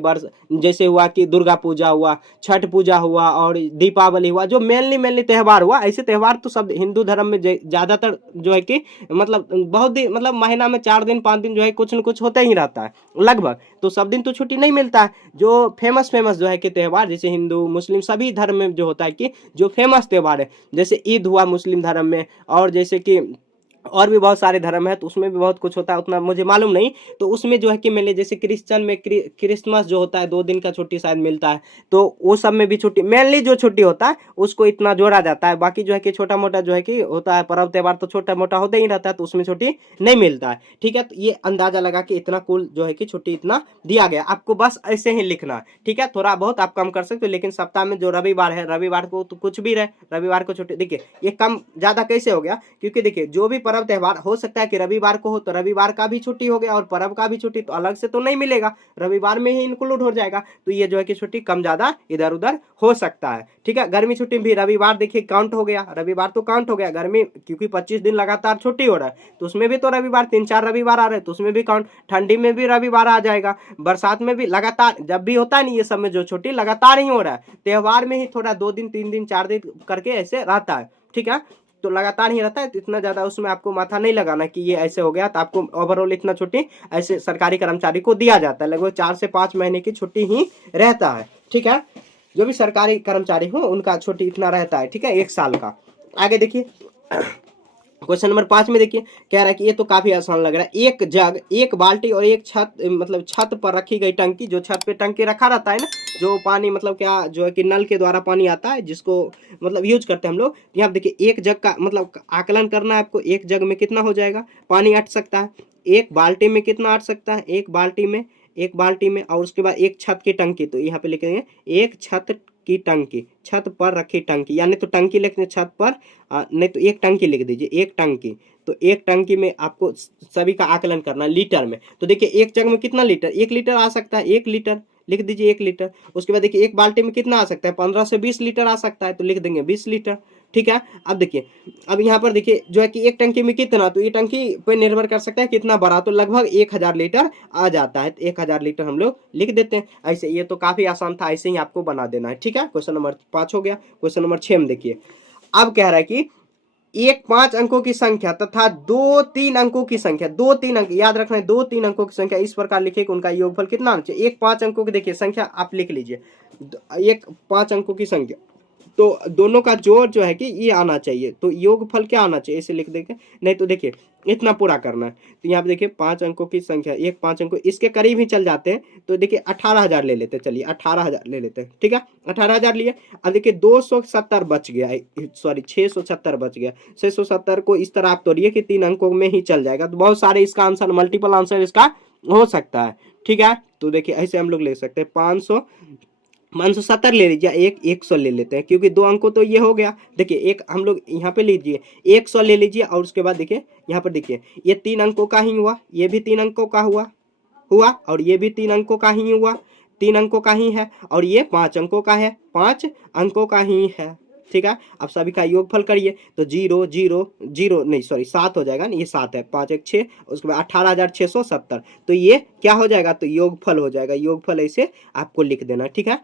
जैसे हुआ कि दुर्गा पूजा हुआ, छठ पूजा हुआ और दीपावली हुआ, जो मेनली त्योहार हुआ, ऐसे त्योहार तो सब हिंदू धर्म में ज्यादातर जो है कि मतलब बहुत दिन, मतलब महीना में 4 दिन 5 दिन जो है कुछ न कुछ होता ही रहता है लगभग, तो सब दिन तो छुट्टी नहीं मिलता है। जो फेमस जो है कि त्योहार जैसे हिंदू मुस्लिम सभी धर्म में जो होता है कि जो फेमस त्योहार है, जैसे ईद हुआ मुस्लिम धर्म में, और जैसे कि और भी बहुत सारे धर्म है तो उसमें भी बहुत कुछ होता है, उतना मुझे मालूम नहीं, तो उसमें जो है कि मैंने जैसे क्रिश्चियन में क्रिसमस जो होता है 2 दिन का छुट्टी शायद मिलता है, तो वो सब में भी छुट्टी, मेनली जो छुट्टी होता है उसको इतना जोड़ा जाता है, बाकी जो है कि छोटा मोटा जो है कि होता है पर्व त्योहार तो छोटा मोटा होता ही रहता है, तो उसमें छुट्टी नहीं मिलता है। ठीक है, तो ये अंदाजा लगा कि इतना कुल जो है कि छुट्टी इतना दिया गया, आपको बस ऐसे ही लिखना। ठीक है, थोड़ा बहुत आप कम कर सकते हो, लेकिन सप्ताह में जो रविवार है, रविवार को तो कुछ भी रहे, रविवार को छुट्टी, देखिए ये कम ज्यादा कैसे हो गया, क्योंकि देखिए जो भी पर्व त्यौहार हो सकता है कि रविवार को हो तो रविवार का भी छुट्टी हो गया और पर्व का भी छुट्टी, तो अलग से तो नहीं मिलेगा, रविवार में ही इंक्लूड हो जाएगा, तो ये जो है कि छुट्टी कम ज्यादा इधर उधर हो सकता है। ठीक है, गर्मी छुट्टी भी रविवार देखिए काउंट हो गया, रविवार तो काउंट हो गया, गर्मी क्योंकि 25 दिन लगातार छुट्टी हो रहा है तो उसमें भी तो रविवार 3-4 रविवार आ रहे हैं तो उसमें भी काउंट, ठंडी में भी रविवार आ जाएगा, बरसात में भी लगातार जब भी होता है नहीं ये सब में जो छुट्टी लगातार ही हो रहा है, त्योहार में ही थोड़ा 2 दिन 3 दिन 4 दिन करके ऐसे रहता है। ठीक है, तो लगातार ही रहता है तो इतना ज्यादा उसमें आपको माथा नहीं लगाना कि ये ऐसे हो गया, तो आपको ओवरऑल इतना छुट्टी ऐसे सरकारी कर्मचारी को दिया जाता है, लगभग 4 से 5 महीने की छुट्टी ही रहता है। ठीक है, जो भी सरकारी कर्मचारी हो उनका छुट्टी इतना रहता है। ठीक है, 1 साल का। आगे देखिए क्वेश्चन नंबर 5 में देखिए कह रहा है कि ये तो काफी आसान लग रहा है, एक जग, एक बाल्टी और एक छत, मतलब छत पर रखी गई टंकी, जो छत पे टंकी रखा रहता है ना, जो पानी मतलब क्या जो है कि नल के द्वारा पानी आता है जिसको मतलब यूज करते हैं हम लोग, यहाँ देखिए एक जग का मतलब आकलन करना है आपको, एक जग में कितना हो जाएगा पानी अट सकता है, एक बाल्टी में कितना अट सकता है, एक बाल्टी में और उसके बाद एक छत की टंकी, तो यहाँ पे लिखेंगे एक छत की टंकी, छत पर रखी टंकी, यानी तो टंकी लिखने छत पर नहीं तो एक टंकी लिख दीजिए, एक टंकी, तो एक टंकी में आपको सभी का आकलन करना लीटर में, तो देखिए एक जग में कितना लीटर, 1 लीटर आ सकता है, 1 लीटर लिख दीजिए 1 लीटर। उसके बाद देखिए एक बाल्टी में कितना आ सकता है, 15 से 20 लीटर आ सकता है, तो लिख देंगे 20 लीटर। ठीक है, अब देखिए अब यहाँ पर देखिए जो है कि एक टंकी में कितना, तो ये टंकी पे निर्भर कर सकता है कितना बड़ा, तो लगभग 1000 लीटर आ जाता है, तो 1000 लीटर हम लोग लिख देते हैं ऐसे। ये तो काफी आसान था, ऐसे ही आपको बना देना है। ठीक है, क्वेश्चन नंबर 5 हो गया। क्वेश्चन नंबर 6 में देखिए अब कह रहा है कि एक 5 अंकों की संख्या तथा 2-3 अंकों की संख्या, 2-3 अंक याद रखना है, 2-3 अंकों की संख्या इस प्रकार लिखे कि उनका योगफल कितना आना चाहिए। एक 5 अंकों की देखिए संख्या आप लिख लीजिए, एक 5 अंकों की संख्या, तो दोनों का जोड़ जो है कि ये आना चाहिए, तो योगफल क्या आना चाहिए इसे लिख देंगे, नहीं तो देखिए इतना पूरा करना है, तो यहाँ पे देखिए 5 अंकों की संख्या, एक 5 अंकों इसके करीब ही चल जाते हैं, तो देखिए 18,000 ले लेते हैं, चलिए 18,000 ले लेते हैं। ठीक है, 18,000 लिए, अब देखिए 270 बच गया, सॉरी 670 बच गया, 670 को इस तरह आप तोड़िए कि 3 अंकों में ही चल जाएगा, तो बहुत सारे इसका आंसर मल्टीपल आंसर इसका हो सकता है। ठीक है, तो देखिए ऐसे हम लोग ले सकते हैं 570 ले लीजिए, एक 100 ले लेते हैं क्योंकि 2 अंकों तो ये हो गया। देखिए एक हम लोग यहाँ पे लीजिए 100 ले लीजिए और उसके बाद देखिए यहाँ पर देखिए ये 3 अंकों का ही हुआ, ये भी 3 अंकों का हुआ और ये भी 3 अंकों का ही हुआ, 3 अंकों का ही है, और ये 5 अंकों का है, 5 अंकों का ही है। ठीक है, अब सभी का योगफल करिए तो 0 0 0 नहीं सॉरी 7 हो जाएगा ना, ये 7 है, 5 1 6, उसके बाद 18,670, तो ये क्या हो जाएगा, तो योगफल हो जाएगा, योगफल ऐसे आपको लिख देना। ठीक है,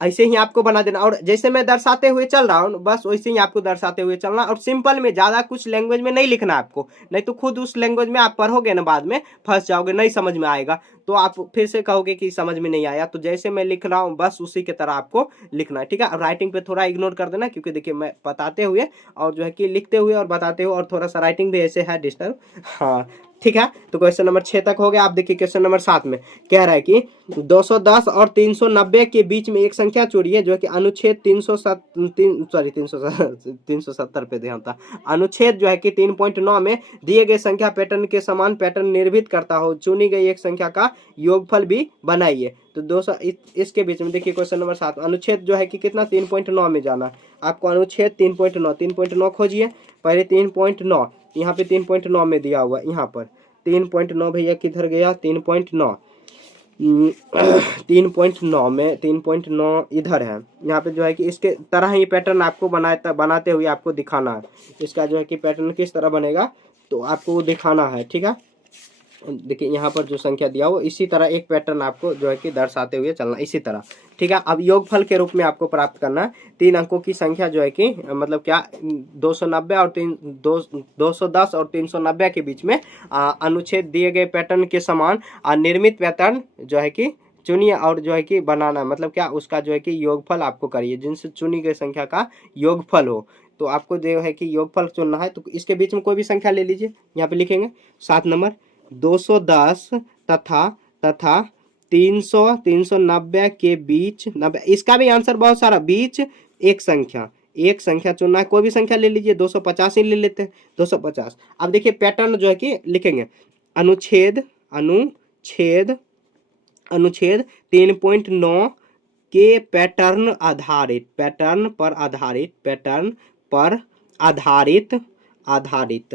ऐसे ही आपको बना देना, और जैसे मैं दर्शाते हुए चल रहा हूँ बस वैसे ही आपको दर्शाते हुए चलना, और सिंपल में, ज्यादा कुछ लैंग्वेज में नहीं लिखना आपको, नहीं तो खुद उस लैंग्वेज में आप पढ़ोगे ना बाद में फंस जाओगे, नहीं समझ में आएगा, तो आप फिर से कहोगे कि समझ में नहीं आया, तो जैसे मैं लिख रहा हूँ बस उसी की तरह आपको लिखना है। ठीक है, राइटिंग पे थोड़ा इग्नोर कर देना, क्योंकि देखिए मैं बताते हुए और जो है कि लिखते हुए और बताते हुए और थोड़ा सा राइटिंग भी ऐसे है डिस्टर्ब। हाँ ठीक है, तो क्वेश्चन नंबर 6 तक हो गया। आप देखिए क्वेश्चन नंबर 7 में कह रहा है कि 210 और 390 के बीच में एक संख्या चुनी है जो कि अनुच्छेद 370 पे ध्यान था, अनुच्छेद जो है कि 3.9 में दिए गए संख्या पैटर्न के समान पैटर्न निर्मित करता हो, चुनी गई एक संख्या का योगफल भी बनाइए। तो 200 इसके बीच में देखिए क्वेश्चन नंबर 7, अनुच्छेद जो है कि कितना 3.9 में जाना, आपको अनुच्छेद 3.9 खोजिए, पहले 3.9 यहाँ पे 3.9 में दिया हुआ, यहाँ पर 3.9 भैया किधर गया, 3.9 3.9 में 3.9 इधर है, यहाँ पे जो है कि इसके तरह ही पैटर्न आपको बनाते हुए आपको दिखाना है, इसका जो है कि पैटर्न किस तरह बनेगा तो आपको दिखाना है। ठीक है, देखिए यहाँ पर जो संख्या दिया हो इसी तरह एक पैटर्न आपको जो है कि दर्शाते हुए चलना इसी तरह। ठीक है, अब योगफल के रूप में आपको प्राप्त करना है 3 अंकों की संख्या जो है कि मतलब क्या 290 और 210 और 390 के बीच में अनुच्छेद दिए गए पैटर्न के समान निर्मित पैटर्न जो है कि चुनिए और जो है कि बनाना, मतलब क्या उसका जो है कि योगफल आपको करिए जिनसे चुनी गई संख्या का योगफल हो, तो आपको जो है कि योगफल चुनना है, तो इसके बीच में कोई भी संख्या ले लीजिए, यहाँ पे लिखेंगे 7 नंबर 210 तथा 390 के बीच 90, इसका भी आंसर बहुत सारा, बीच एक संख्या चुनना है, कोई भी संख्या ले लीजिए, 250 ही ले लेते हैं, 250। अब देखिए पैटर्न जो है कि लिखेंगे अनुच्छेद 3.9 के पैटर्न पर आधारित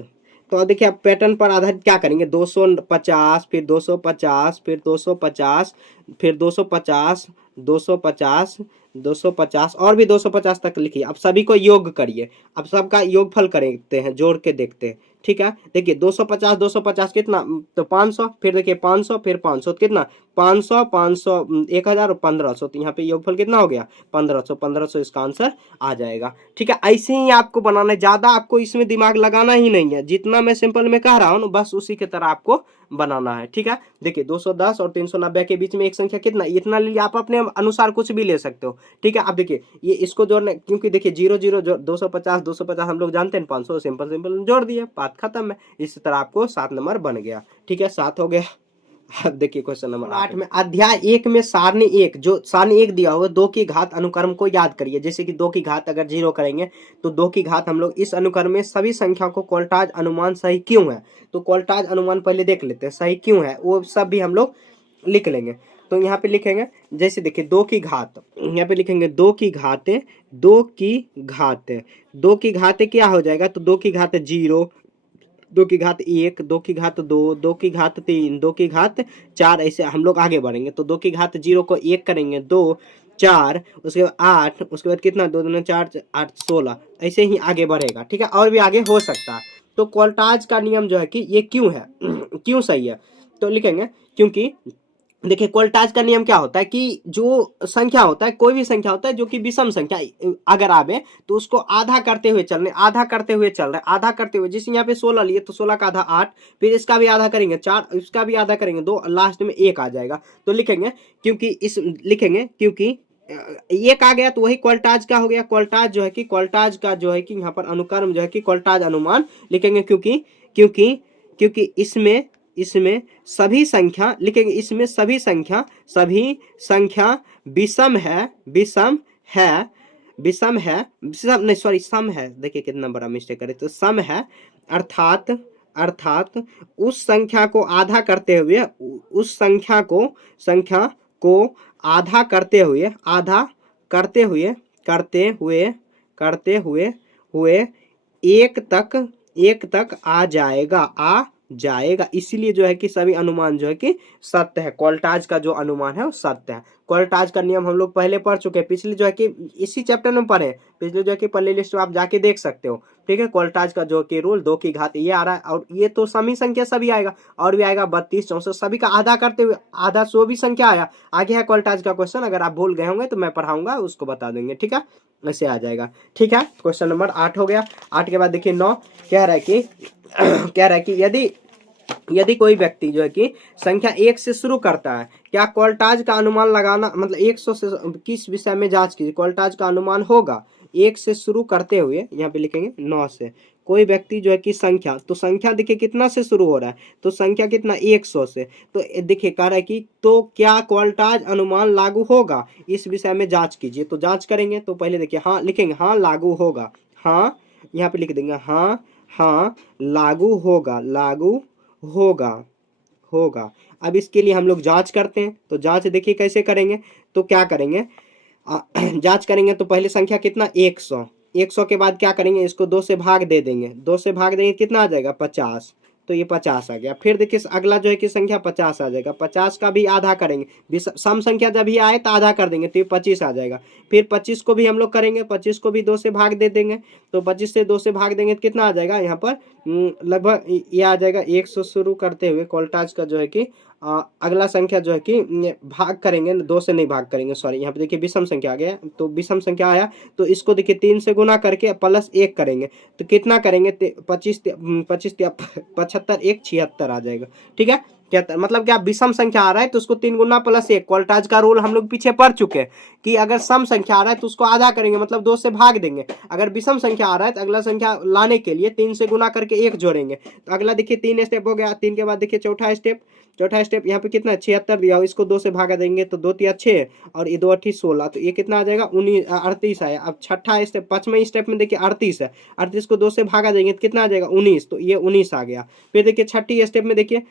तो देखिए आप पैटर्न पर आधारित क्या करेंगे, 250, फिर 250, फिर 250, फिर 250, 250, 250 और भी 250 तक लिखिए। अब सभी को योग करिए, अब सबका योगफल करते हैं, जोड़ के देखते हैं। ठीक है, देखिए 250 250 कितना, तो 500, फिर देखिए 500, फिर 500 कितना, 500 500 1000 और 1500, तो यहाँ पे योगफल कितना हो गया 1500, 1500 इसका आंसर आ जाएगा। ठीक है, ऐसे ही आपको बनाना है, ज्यादा आपको इसमें दिमाग लगाना ही नहीं है, जितना मैं सिंपल में कह रहा हूँ बस उसी की तरह आपको बनाना है। ठीक है, देखिए 210 और 390 के बीच में एक संख्या कितना, इतना ले लिया, आप अपने अनुसार कुछ भी ले सकते हो। ठीक है, अब देखिए ये इसको जोड़ने, क्योंकि देखिए 0 0 250 250 हम लोग जानते हैं, 500 सिंपल सिंपल जोड़ दिए, बात खत्म है। इस तरह आपको 7 नंबर बन गया। ठीक है, 7 हो गया। अब देखिए क्वेश्चन नंबर 8 में, अध्याय 1 में सारणी 1, जो सारणी 1 दिया हुआ 2 की घात अनुक्रम को याद करिए। जैसे कि 2 की घात अगर 0 करेंगे तो 2 की घात हम लोग इस अनुक्रम में सभी संख्या को क्वाल्टाज अनुमान सही क्यों है, तो क्वाल्टाज अनुमान पहले देख लेते हैं सही क्यों है, वो सब भी हम लोग लिख लेंगे। तो यहाँ पे लिखेंगे, जैसे देखिए 2 की घात, यहाँ पे लिखेंगे 2 की घातें, 2 की घातें, 2 की घातें क्या हो जाएगा, तो 2 की घात 0, 2 की घात 1, 2 की घात 2, 2 की घात 3, 2 की घात 4, ऐसे हम लोग आगे बढ़ेंगे। तो 2 की घात 0 को 1 करेंगे, 2 4, उसके बाद 8, उसके बाद कितना, 2 2 4 8 16, ऐसे ही आगे बढ़ेगा। ठीक है, और भी आगे हो सकता है। तो क्वाल्टाज का नियम जो है कि ये क्यों है क्यों सही है, तो लिखेंगे क्योंकि देखिए क्वाल्टाज का नियम क्या होता है कि जो संख्या होता है, कोई भी संख्या होता है जो कि विषम संख्या अगर आवे तो उसको आधा करते हुए चलने, आधा करते हुए चल रहे, आधा करते हुए, जैसे यहाँ पे 16 लिए तो 16 का आधा 8, फिर इसका भी आधा करेंगे 4, इसका भी आधा करेंगे 2, लास्ट में 1 आ जाएगा। तो लिखेंगे क्योंकि इस, लिखेंगे क्योंकि एक आ गया तो वही क्वाल्टाज का हो गया। क्वाल्टाज जो है कि क्वाल्टाज का जो है कि यहाँ पर अनुक्रम जो है कि क्वाल्टाज अनुमान लिखेंगे, क्योंकि क्योंकि क्योंकि इसमें इसमें सभी संख्या, लिखेंगे इसमें सभी संख्या विषम है, विषम है, विषम है, विषम नहीं सॉरी सम है। देखिए कितना बड़ा मिस्टेक करे, तो सम है, अर्थात अर्थात उस संख्या को आधा करते हुए, उस संख्या को आधा करते हुए, आधा करते हुए, करते हुए, करते हुए हुए एक तक आ जाएगा। इसीलिए जो है कि सभी अनुमान जो है कि सत्य है। क्वाल्टाज का जो अनुमान है वो सत्य है। क्वाल्टाज का नियम हम लोग पहले पढ़ चुके हैं, पिछले जो है कि इसी चैप्टर में पढ़े, पिछले जो है कि प्ले लिस्ट आप जाके देख सकते हो। ठीक है, क्वाल्टाज का जो कि रूल 2 की घात ये आ रहा है, और ये तो समी संख्या सभी आएगा, और भी आएगा 32 64, सभी का आधा करते हुए, आधा 100 भी संख्या आया। आगे है क्वाल्टाज का क्वेश्चन, अगर आप भूल गए होंगे तो मैं पढ़ाऊंगा, उसको बता देंगे। ठीक है, ऐसे आ जाएगा। ठीक है, क्वेश्चन नंबर 8 हो गया। 8 के बाद देखिए 9 कह रहा है कि कह रहा है कि यदि कोई व्यक्ति जो है कि संख्या 1 से शुरू करता है, क्या क्वाल्टाज का अनुमान लगाना, मतलब 100 से किस विषय में जांच कीजिए, क्वाल्टाज का अनुमान होगा 1 से शुरू करते हुए, यहाँ पे लिखेंगे 9 से। कोई व्यक्ति जो है कि संख्या, तो संख्या देखिए कितना से शुरू हो रहा है, तो संख्या कितना 100 से, तो देखिए कह रहा है कि तो क्या क्वाल्टाज अनुमान लागू होगा, इस विषय में जांच कीजिए। तो जांच करेंगे तो पहले देखिए हाँ लिखेंगे, हाँ लागू होगा, हाँ यहाँ पे लिख देंगे हाँ, हाँ लागू होगा, लागू होगा, होगा। अब इसके लिए हम लोग जांच करते हैं, तो जांच देखिए कैसे करेंगे, तो क्या करेंगे जांच करेंगे तो पहले संख्या कितना 100, 100 के बाद क्या करेंगे, इसको 2 से भाग दे देंगे, 2 से भाग देंगे कितना आ जाएगा 50, तो ये 50 आ गया। फिर देखिए अगला जो है कि संख्या 50 आ जाएगा, 50 का भी आधा करेंगे, सम संख्या जब ये आए तो आधा कर देंगे, तो ये 25 आ जाएगा। फिर 25 को भी हम लोग करेंगे, 25 को भी 2 से भाग दे देंगे, तो 25 से 2 से भाग देंगे तो कितना आ जाएगा यहाँ पर लगभग ये आ जाएगा 100 शुरू करते हुए। क्वाल्टाज का जो है कि अगला संख्या जो है कि भाग करेंगे, 2 से नहीं भाग करेंगे, सॉरी यहाँ पे देखिए विषम संख्या आ गया, तो विषम संख्या आया तो इसको देखिए 3 से गुना करके प्लस 1 करेंगे, तो कितना करेंगे 25 25 75 1 76 आ जाएगा। ठीक है, क्या मतलब क्या विषम संख्या आ रहा है तो उसको 3 गुना प्लस 1, क्वाल्टाज का रूल हम लोग पीछे पढ़ चुके हैं कि अगर सम संख्या आ रहा है तो उसको आधा करेंगे, मतलब 2 से भाग देंगे। अगर विषम संख्या आ रहा है तो अगला संख्या लाने के लिए 3 से गुना करके 1 जोड़ेंगे। तो अगला देखिए 3 स्टेप हो गया, 3 के बाद देखिए चौथा स्टेप यहाँ पे कितना 76 दिया, इसको 2 से भागा देंगे तो 2 तिया 6 और ये 2 8 16, तो ये कितना आ जाएगा 38 आया। अब छठा स्टेप, 5वें स्टेप में देखिए 38 है, 38 को 2 से भागा देंगे तो कितना आ जाएगा 19, तो ये 19 आ गया। फिर देखिए छठी स्टेप में देखिए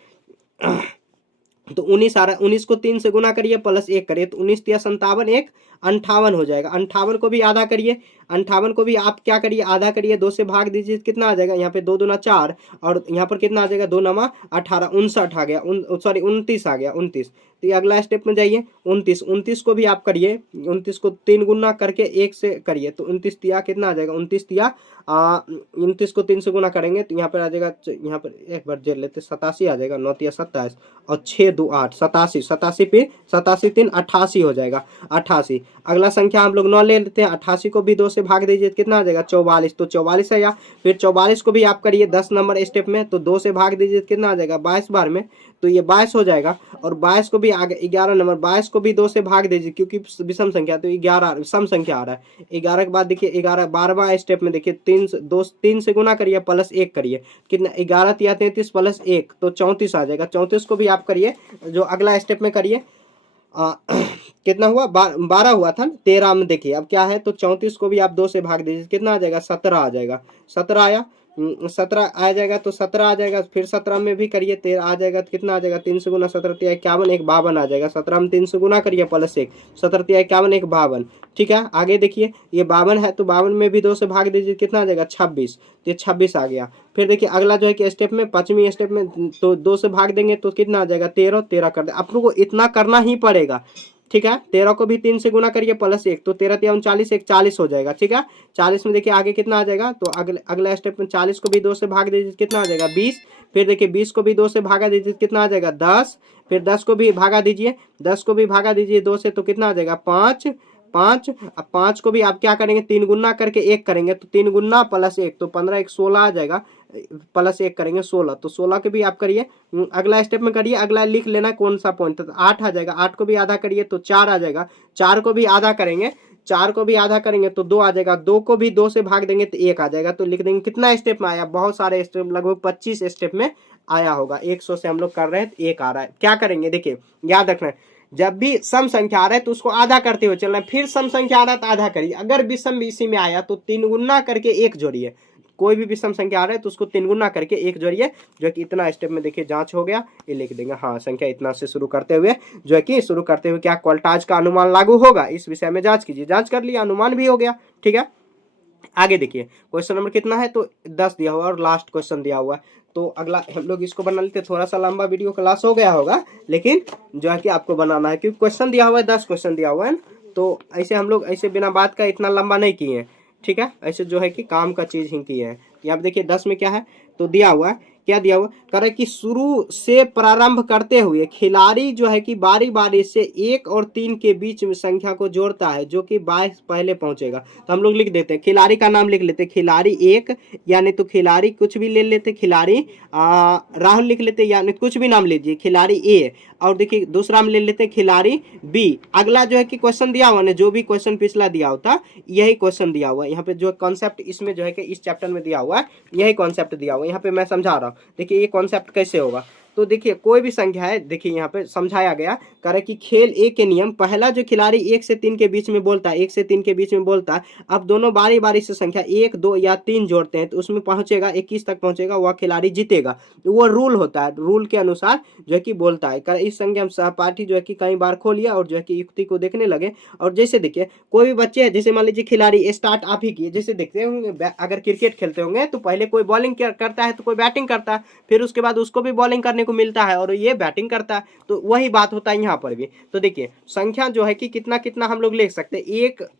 तो 19 आ रहा है, 19 को 3 से गुना करिए प्लस 1 करिए, तो 19 तिया 57 1 58 हो जाएगा। 58 को भी आधा करिए, 58 को भी आप क्या करिए, आधा करिए, 2 से भाग दीजिए, कितना आ जाएगा, यहाँ पे 2 दूना 4 और यहाँ पर कितना आ जाएगा, 2 नमा 18, 59 आ गया, सॉरी 29 आ गया, 29। तो ये अगला स्टेप में जाइए, 29 को भी आप करिए, 29 को 3 गुना करके 1 से करिए, तो 29 तिया कितना आ जाएगा, 29 तिया 29 को 3 से गुना करेंगे तो यहाँ पर आ जाएगा, यहाँ पर एक बार जेल लेते, 87 आ जाएगा, 9 तिया 27 और 6 2 8, 87, 87 पे 87 3 88 हो जाएगा, 88। अगला संख्या हम लोग 9 ले लेते हैं, 88 को भी 2 से भाग दीजिए, कितना आ जाएगा, 44, तो 44 है। या फिर 44 को भी आप करिए 10 नंबर स्टेप में, तो 2 से भाग दीजिए, कितना आ जाएगा, 22 बार में, तो ये 22 हो जाएगा। और 22 को भी आगे 11 नंबर, 22 को भी 2 से भाग दीजिए क्योंकि विषम संख्या, तो 11 सम संख्या आ रहा है। 11 के बाद देखिए 11 12वां स्टेप में देखिए 3 से गुना करिए प्लस 1 करिए, कितना, 11 तिया 33 प्लस 1 तो 34 आ जाएगा। 34 को भी आप करिए, जो अगला स्टेप में करिए, कितना हुआ, 12 हुआ था, 13 में देखिए अब क्या है, तो 34 को भी आप 2 से भाग दीजिए, कितना आ जाएगा, 17 आ जाएगा, 17 आया, 17 आ जाएगा, तो 17 आ जाएगा। फिर 17 में भी करिए, 13 आ जाएगा, तो कितना आ जाएगा, 3 से गुना 17 तिया 51, 1 52 आ जाएगा। 17 में 3 से गुना करिए प्लस 1, 17 तिया 51, 1 52। ठीक है, आगे देखिए ये 52 है, तो 52 में भी 2 से भाग दीजिए, कितना आ जाएगा, 26, तो ये 26 आ गया। फिर देखिए अगला जो है कि स्टेप में, 5वीं स्टेप में, तो 2 से भाग देंगे तो कितना आ जाएगा, 13, 13 कर दे, आप लोग को इतना करना ही पड़ेगा। ठीक है, 13 को भी 3 से गुना करिए प्लस 1, तो 13 तिया 39, 1 40 हो जाएगा। ठीक है, 40 में देखिए आगे कितना आ जाएगा, तो अगला स्टेप में 40 को भी 2 से भाग दीजिए, कितना आ जाएगा, 20। फिर देखिए 20 को भी 2 से भागा दीजिए, कितना आ जाएगा, 10। फिर 10 को भी भागा दीजिए, 10 को भी भागा दीजिए 2 से, तो कितना आ जाएगा, 5 5। अब 5 को भी आप क्या करेंगे, 3 गुना करके 1 करेंगे, तो 3 गुना प्लस 1, तो 15 1 16 आ जाएगा, प्लस 1 करेंगे 16, तो 16 के भी आप करिए, अगला स्टेप में करिए, अगला लिख लेना कौन सा पॉइंट, तो 8 आ जाएगा। 8 को भी आधा करिए तो 4 आ जाएगा, 4 को भी आधा करेंगे, 4 को भी आधा करेंगे तो 2 आ जाएगा, 2 को भी 2 से भाग देंगे तो 1 आ जाएगा। तो लिख देंगे कितना स्टेप में आया, बहुत सारे स्टेप, लगभग 25 स्टेप में आया होगा। 100 से हम लोग कर रहे हैं तो 1 आ रहा है। क्या करेंगे, देखिए याद रखना है, जब भी सम संख्या आ रहा है तो उसको आधा करते हुए चलना है, फिर सम संख्या आ रहा है तो आधा करिए। अगर विषम भी इसी में आया तो 3 गुना करके 1 जोड़िए, कोई भी विषम संख्या आ रहा है तो उसको 3 गुना करके 1 जोड़िए, जो है कि इतना स्टेप में देखिए जांच हो गया, ये लिख देंगे। हाँ, संख्या इतना से शुरू करते हुए, जो है कि शुरू करते हुए क्या क्वाल्टाज का अनुमान लागू होगा, इस विषय में जांच कीजिए। जांच कर लिया, अनुमान भी हो गया। ठीक है, आगे देखिए क्वेश्चन नंबर कितना है, तो 10 दिया हुआ और लास्ट क्वेश्चन दिया हुआ है। तो अगला हम लोग इसको बना लेते, थोड़ा सा लंबा वीडियो क्लास हो गया होगा, लेकिन जो है कि आपको बनाना है क्योंकि क्वेश्चन दिया हुआ है, 10 क्वेश्चन दिया हुआ है, तो ऐसे हम लोग ऐसे बिना बात का इतना लंबा नहीं किए हैं। ठीक है, ऐसे जो है कि काम का चीज ही किए हैं। यहाँ पे देखिए 10 में क्या है, तो दिया हुआ है, क्या दिया हुआ, कह रहा है कि शुरू से प्रारंभ करते हुए खिलाड़ी जो है कि बारी बारी से 1 और 3 के बीच में संख्या को जोड़ता है, जो कि 22 पहले पहुंचेगा। तो हम लोग लिख देते हैं, खिलाड़ी का नाम लिख लेते हैं, खिलाड़ी 1, यानी तो खिलाड़ी कुछ भी ले लेते, खिलाड़ी राहुल लिख लेते, यानी कुछ भी नाम लीजिए, खिलाड़ी ए, और देखिए दूसरा हम ले लेते हैं खिलाड़ी बी। अगला जो है कि क्वेश्चन दिया हुआ ना, जो भी क्वेश्चन पिछला दिया होता यही क्वेश्चन दिया हुआ है। यहाँ पे जो कॉन्सेप्ट इसमें जो है कि इस चैप्टर में दिया हुआ है, यही कॉन्सेप्ट दिया हुआ है। यहाँ पे मैं समझा रहा हूँ, देखिए ये कॉन्सेप्ट कैसे होगा। तो देखिए कोई भी संख्या है, देखिए यहाँ पे समझाया गया, कह रहा है कि खेल ए के नियम, पहला जो खिलाड़ी 1 से 3 के बीच में बोलता है, 1 से 3 के बीच में बोलता है, अब दोनों बारी बारी से संख्या 1 2 या 3 जोड़ते हैं, तो उसमें पहुंचेगा 21 तक पहुंचेगा, वह खिलाड़ी जीतेगा। तो वो रूल होता है, रूल के अनुसार जो है कि बोलता है। इस संख्या में सहपाठी जो है कि कई बार खो लिया और जो है कि युक्ति को देखने लगे, और जैसे देखिए कोई भी बच्चे, जैसे मान लीजिए खिलाड़ी स्टार्ट आप ही किए, जैसे देखते होंगे अगर क्रिकेट खेलते होंगे तो पहले कोई बॉलिंग करता है तो कोई बैटिंग करता है, फिर उसके बाद उसको भी बॉलिंग करने को मिलता है और ये बैटिंग करता है, तो वही बात होता है यहाँ पर भी। तो देखिए संख्या जो है कि कितना कितना हम लोग ले सकते हैं,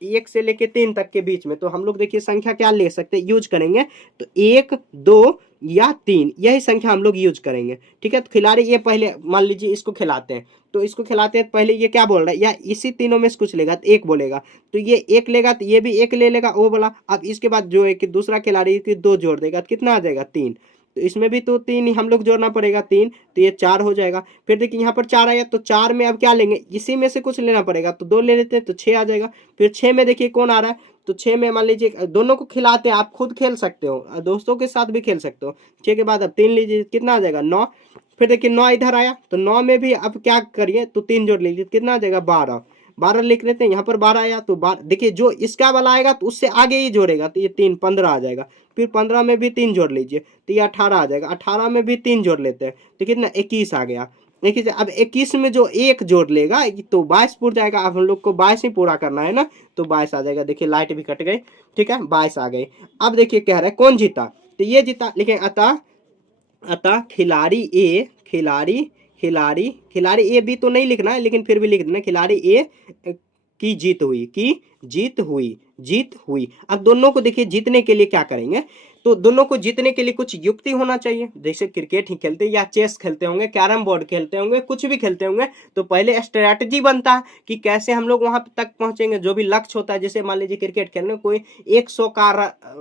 1 से लेके 3 तक के बीच में, तो हम लोग देखिए संख्या क्या ले सकते हैं, यूज करेंगे, तो 1 2 या 3, यही संख्या हम लोग यूज करेंगे। ठीक है, तो खिलाड़ी ये पहले मान लीजिए इसको खिलाते हैं, तो इसको खिलाते हैं पहले ये क्या बोल रहा है, या इसी तीनों में से कुछ लेगा तो 1 बोलेगा, तो ये 1 लेगा तो ये भी 1 ले लेगा, वो बोला। अब इसके बाद जो है कि दूसरा खिलाड़ी 2 जोड़ देगा तो कितना आ जाएगा, 3, तो इसमें भी तो 3 ही हम लोग जोड़ना पड़ेगा, 3, तो ये 4 हो जाएगा। फिर देखिए यहाँ पर 4 आया, तो 4 में अब क्या लेंगे, इसी में से कुछ लेना पड़ेगा, तो 2 ले लेते हैं तो 6 आ जाएगा। फिर 6 में देखिए कौन आ रहा है, तो 6 में मान लीजिए दोनों को खिलाते हैं, आप खुद खेल सकते हो, दोस्तों के साथ भी खेल सकते हो। 6 के बाद अब 3 लीजिए, कितना आ जाएगा, 9। फिर देखिए 9 इधर आया, तो 9 में भी अब क्या करिए, तो 3 जोड़ लीजिए, कितना आ जाएगा, 12। 12 लिख लेते हैं, यहाँ पर 12 आया, तो देखिए जो इसका वाला आएगा तो उससे आगे ही जोड़ेगा, तो ये 3 15 आ जाएगा। फिर 15 में भी 3 जोड़ लीजिए, तो ये 18 आ जाएगा। 18 में भी 3 जोड़ लेते हैं, तो कितना, 21 आ गया। देखिए अब 21 में जो एक जोड़ लेगा तो 22 पूरा जाएगा। अब हम लोग को 22 ही पूरा करना है ना, तो 22 आ जाएगा। देखिए लाइट भी कट गई, ठीक है, 22 आ गई। अब देखिए कह रहा है कौन जीता, तो ये जीता। लेकिन अतः अतः खिलाड़ी ए, खिलाड़ी ए बी तो नहीं लिखना है, लेकिन फिर भी लिख देना खिलाड़ी ए की जीत हुई। अब दोनों को देखिए जीतने के लिए क्या करेंगे, तो दोनों को जीतने के लिए कुछ युक्ति होना चाहिए। जैसे क्रिकेट ही खेलते या चेस खेलते होंगे, कैरम बोर्ड खेलते होंगे, कुछ भी खेलते होंगे, तो पहले स्ट्रैटेजी बनता है कि कैसे हम लोग वहां तक पहुंचेंगे। जो भी लक्ष्य होता है, जैसे मान लीजिए क्रिकेट खेलने कोई 100 का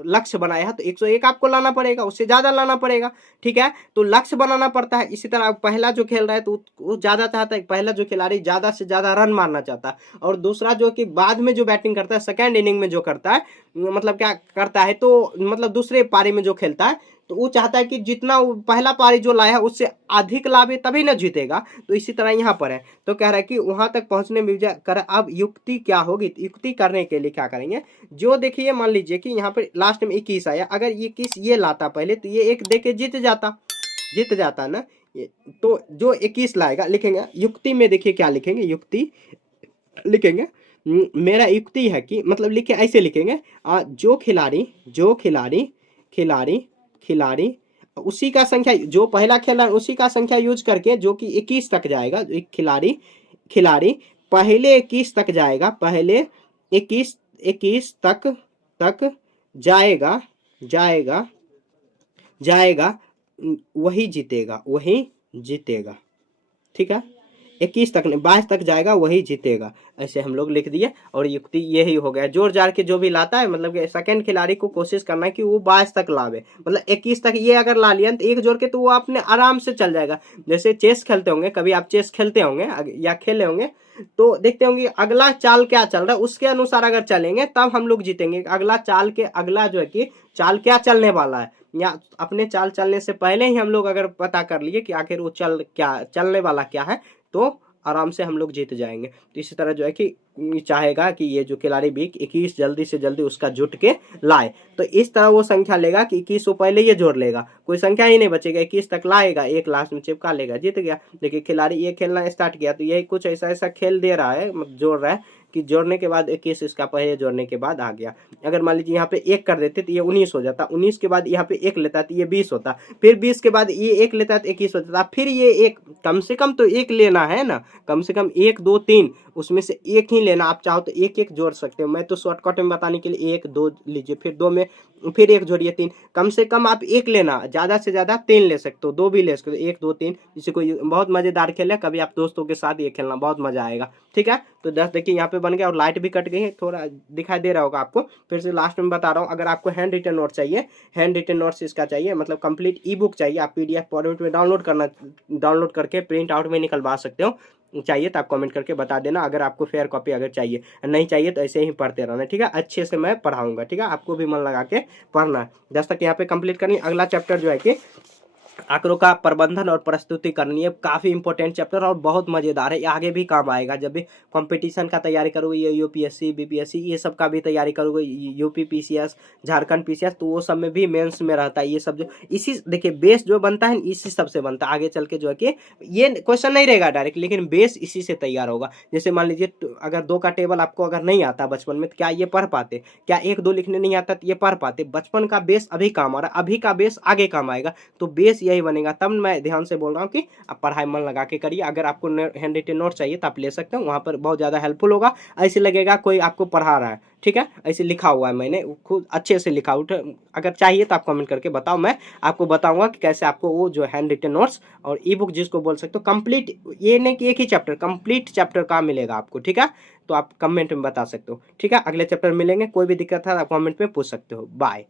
लक्ष्य बनाया है, तो 101 आपको लाना पड़ेगा, उससे ज्यादा लाना पड़ेगा, ठीक है, तो लक्ष्य बनाना पड़ता है। इसी तरह पहला जो खेल रहा है तो वो ज्यादा चाहता है, पहला जो खिलाड़ी ज्यादा से ज्यादा रन मारना चाहता है, और दूसरा जो कि बाद में जो बैटिंग करता है, सेकेंड इनिंग में जो करता है, मतलब क्या करता है, तो मतलब दूसरे पारी में जो खेलता है, तो वो चाहता है कि जितना पहला पारी जो लाया है उससे अधिक लाभे तभी ना जीतेगा। तो इसी तरह यहाँ पर है, तो कह रहा है कि वहां तक पहुंचने में कर। अब युक्ति क्या होगी, युक्ति करने के लिए क्या करेंगे, जो देखिए मान लीजिए कि यहाँ पर लास्ट में 21 आया, अगर 21 ये लाता पहले, तो ये एक देके जीत जाता ना। तो जो 21 लाएगा लिखेंगे युक्ति में, देखिए क्या लिखेंगे, युक्ति लिखेंगे। मेरा युक्ति है कि मतलब लिखे ऐसे लिखेंगे, खिलाड़ी उसी का संख्या जो पहला खेल रहा है उसी का संख्या यूज करके, जो कि 21 तक जाएगा। खिलाड़ी पहले 21 तक जाएगा, पहले 21 तक जाएगा जाएगा जाएगा वही जीतेगा, ठीक है। 21 तक नहीं, 22 तक जाएगा वही जीतेगा, ऐसे हम लोग लिख दिए। और युक्ति यही हो गया, जोड़ जाड़ के जो भी लाता है, मतलब कि सेकंड खिलाड़ी को कोशिश करना है कि वो 22 तक लावे, मतलब 21 तक ये अगर ला लिया तो एक जोड़ के तो वो अपने आराम से चल जाएगा। जैसे चेस खेलते होंगे, कभी आप चेस खेलते होंगे या खेले होंगे, तो देखते होंगे अगला चाल क्या चल रहा है, उसके अनुसार अगर चलेंगे तब हम लोग जीतेंगे। अगला चाल के अगला जो है कि चाल क्या चलने वाला है, या अपने चाल चलने से पहले ही हम लोग अगर पता कर लिए कि आखिर वो चलने वाला क्या है, तो आराम से हम लोग जीत जाएंगे। तो इसी तरह जो है कि चाहेगा कि ये जो खिलाड़ी भी 21 जल्दी से जल्दी उसका जुट के लाए, तो इस तरह वो संख्या लेगा कि 21 वो पहले ये जोड़ लेगा, कोई संख्या ही नहीं बचेगा, 21 तक लाएगा, एक लास्ट में चिपका लेगा, जीत गया। देखिए खिलाड़ी ये खेलना स्टार्ट किया, तो यही कुछ ऐसा खेल दे रहा है, जोड़ रहा है कि जोड़ने के बाद 21 इसका पहले जोड़ने के बाद आ गया। अगर मान लीजिए यहाँ पे 1 कर देते तो ये 19 हो जाता, 19 के बाद यहाँ पे 1 लेता तो ये 20 होता, फिर 20 के बाद ये 1 लेता तो 21 हो जाता, फिर ये एक कम से कम तो 1 लेना है ना, कम से कम 1 2 3 उसमें से एक ही लेना। आप चाहो तो एक एक जोड़ सकते हो, मैं तो शॉर्टकट में बताने के लिए 1 2 लीजिए, फिर 2 में फिर 1 जोड़िए 3, कम से कम आप 1 लेना, ज़्यादा से ज़्यादा 3 ले सकते हो, 2 भी ले सकते हो, 1 2 3। जैसे कोई बहुत मज़ेदार खेल है, कभी आप दोस्तों के साथ ये खेलना बहुत मज़ा आएगा, ठीक है। तो 10 देखिए यहाँ पे बन गया, और लाइट भी कट गई है, थोड़ा दिखाई दे रहा होगा आपको। फिर से लास्ट में बता रहा हूँ, अगर आपको हैंड रिटन नोट चाहिए, हैंड रिटन नोट्स इसका चाहिए, मतलब कंप्लीट ई बुक चाहिए, आप PDF फॉर्मेट में डाउनलोड करके प्रिंट आउट में निकलवा सकते हो। चाहिए तो आप कमेंट करके बता देना, अगर आपको फेयर कॉपी अगर चाहिए, नहीं चाहिए तो ऐसे ही पढ़ते रहना, ठीक है। अच्छे से मैं पढ़ाऊंगा, ठीक है, आपको भी मन लगा के पढ़ना है। 10 तक यहाँ पे कंप्लीट करनी। अगला चैप्टर जो है कि आंकड़ों का प्रबंधन और प्रस्तुति करनी है, काफ़ी इंपॉर्टेंट चैप्टर और बहुत मज़ेदार है, ये आगे भी काम आएगा। जब भी कंपटीशन का तैयारी करोगे, ये UPSC BPSC ये सब का भी तैयारी करोगे, UP PCS झारखंड PCS, तो वो सब में भी मेंस में रहता है ये सब। जो इसी देखिए बेस जो बनता है इसी सब से बनता है, आगे चल के जो है कि ये क्वेश्चन नहीं रहेगा डायरेक्ट, लेकिन बेस इसी से तैयार होगा। जैसे मान लीजिए अगर 2 का टेबल आपको अगर नहीं आता बचपन में, तो क्या ये पढ़ पाते, क्या 1 2 लिखने नहीं आता तो ये पढ़ पाते। बचपन का बेस अभी काम आ रहा है, अभी का बेस आगे काम आएगा, तो बेस यही बनेगा। तब मैं ध्यान से बोल रहा हूँ कि आप पढ़ाई मन लगा के करिए। अगर आपको हैंड रिटन नोट चाहिए तो आप ले सकते हो, वहाँ पर बहुत ज़्यादा हेल्पफुल होगा, ऐसे लगेगा कोई आपको पढ़ा रहा है, ठीक है। ऐसे लिखा हुआ है, मैंने खुद अच्छे से लिखा उठ। अगर चाहिए तो आप कमेंट करके बताओ, मैं आपको बताऊंगा कि कैसे आपको वो जो हैंड रिटन नोट्स और ई बुक जिसको बोल सकते हो कंप्लीट, ये नहीं कि एक ही चैप्टर, कंप्लीट चैप्टर का मिलेगा आपको, ठीक है। तो आप कमेंट में बता सकते हो, ठीक है। अगले चैप्टर मिलेंगे, कोई भी दिक्कत है आप कमेंट में पूछ सकते हो। बाय।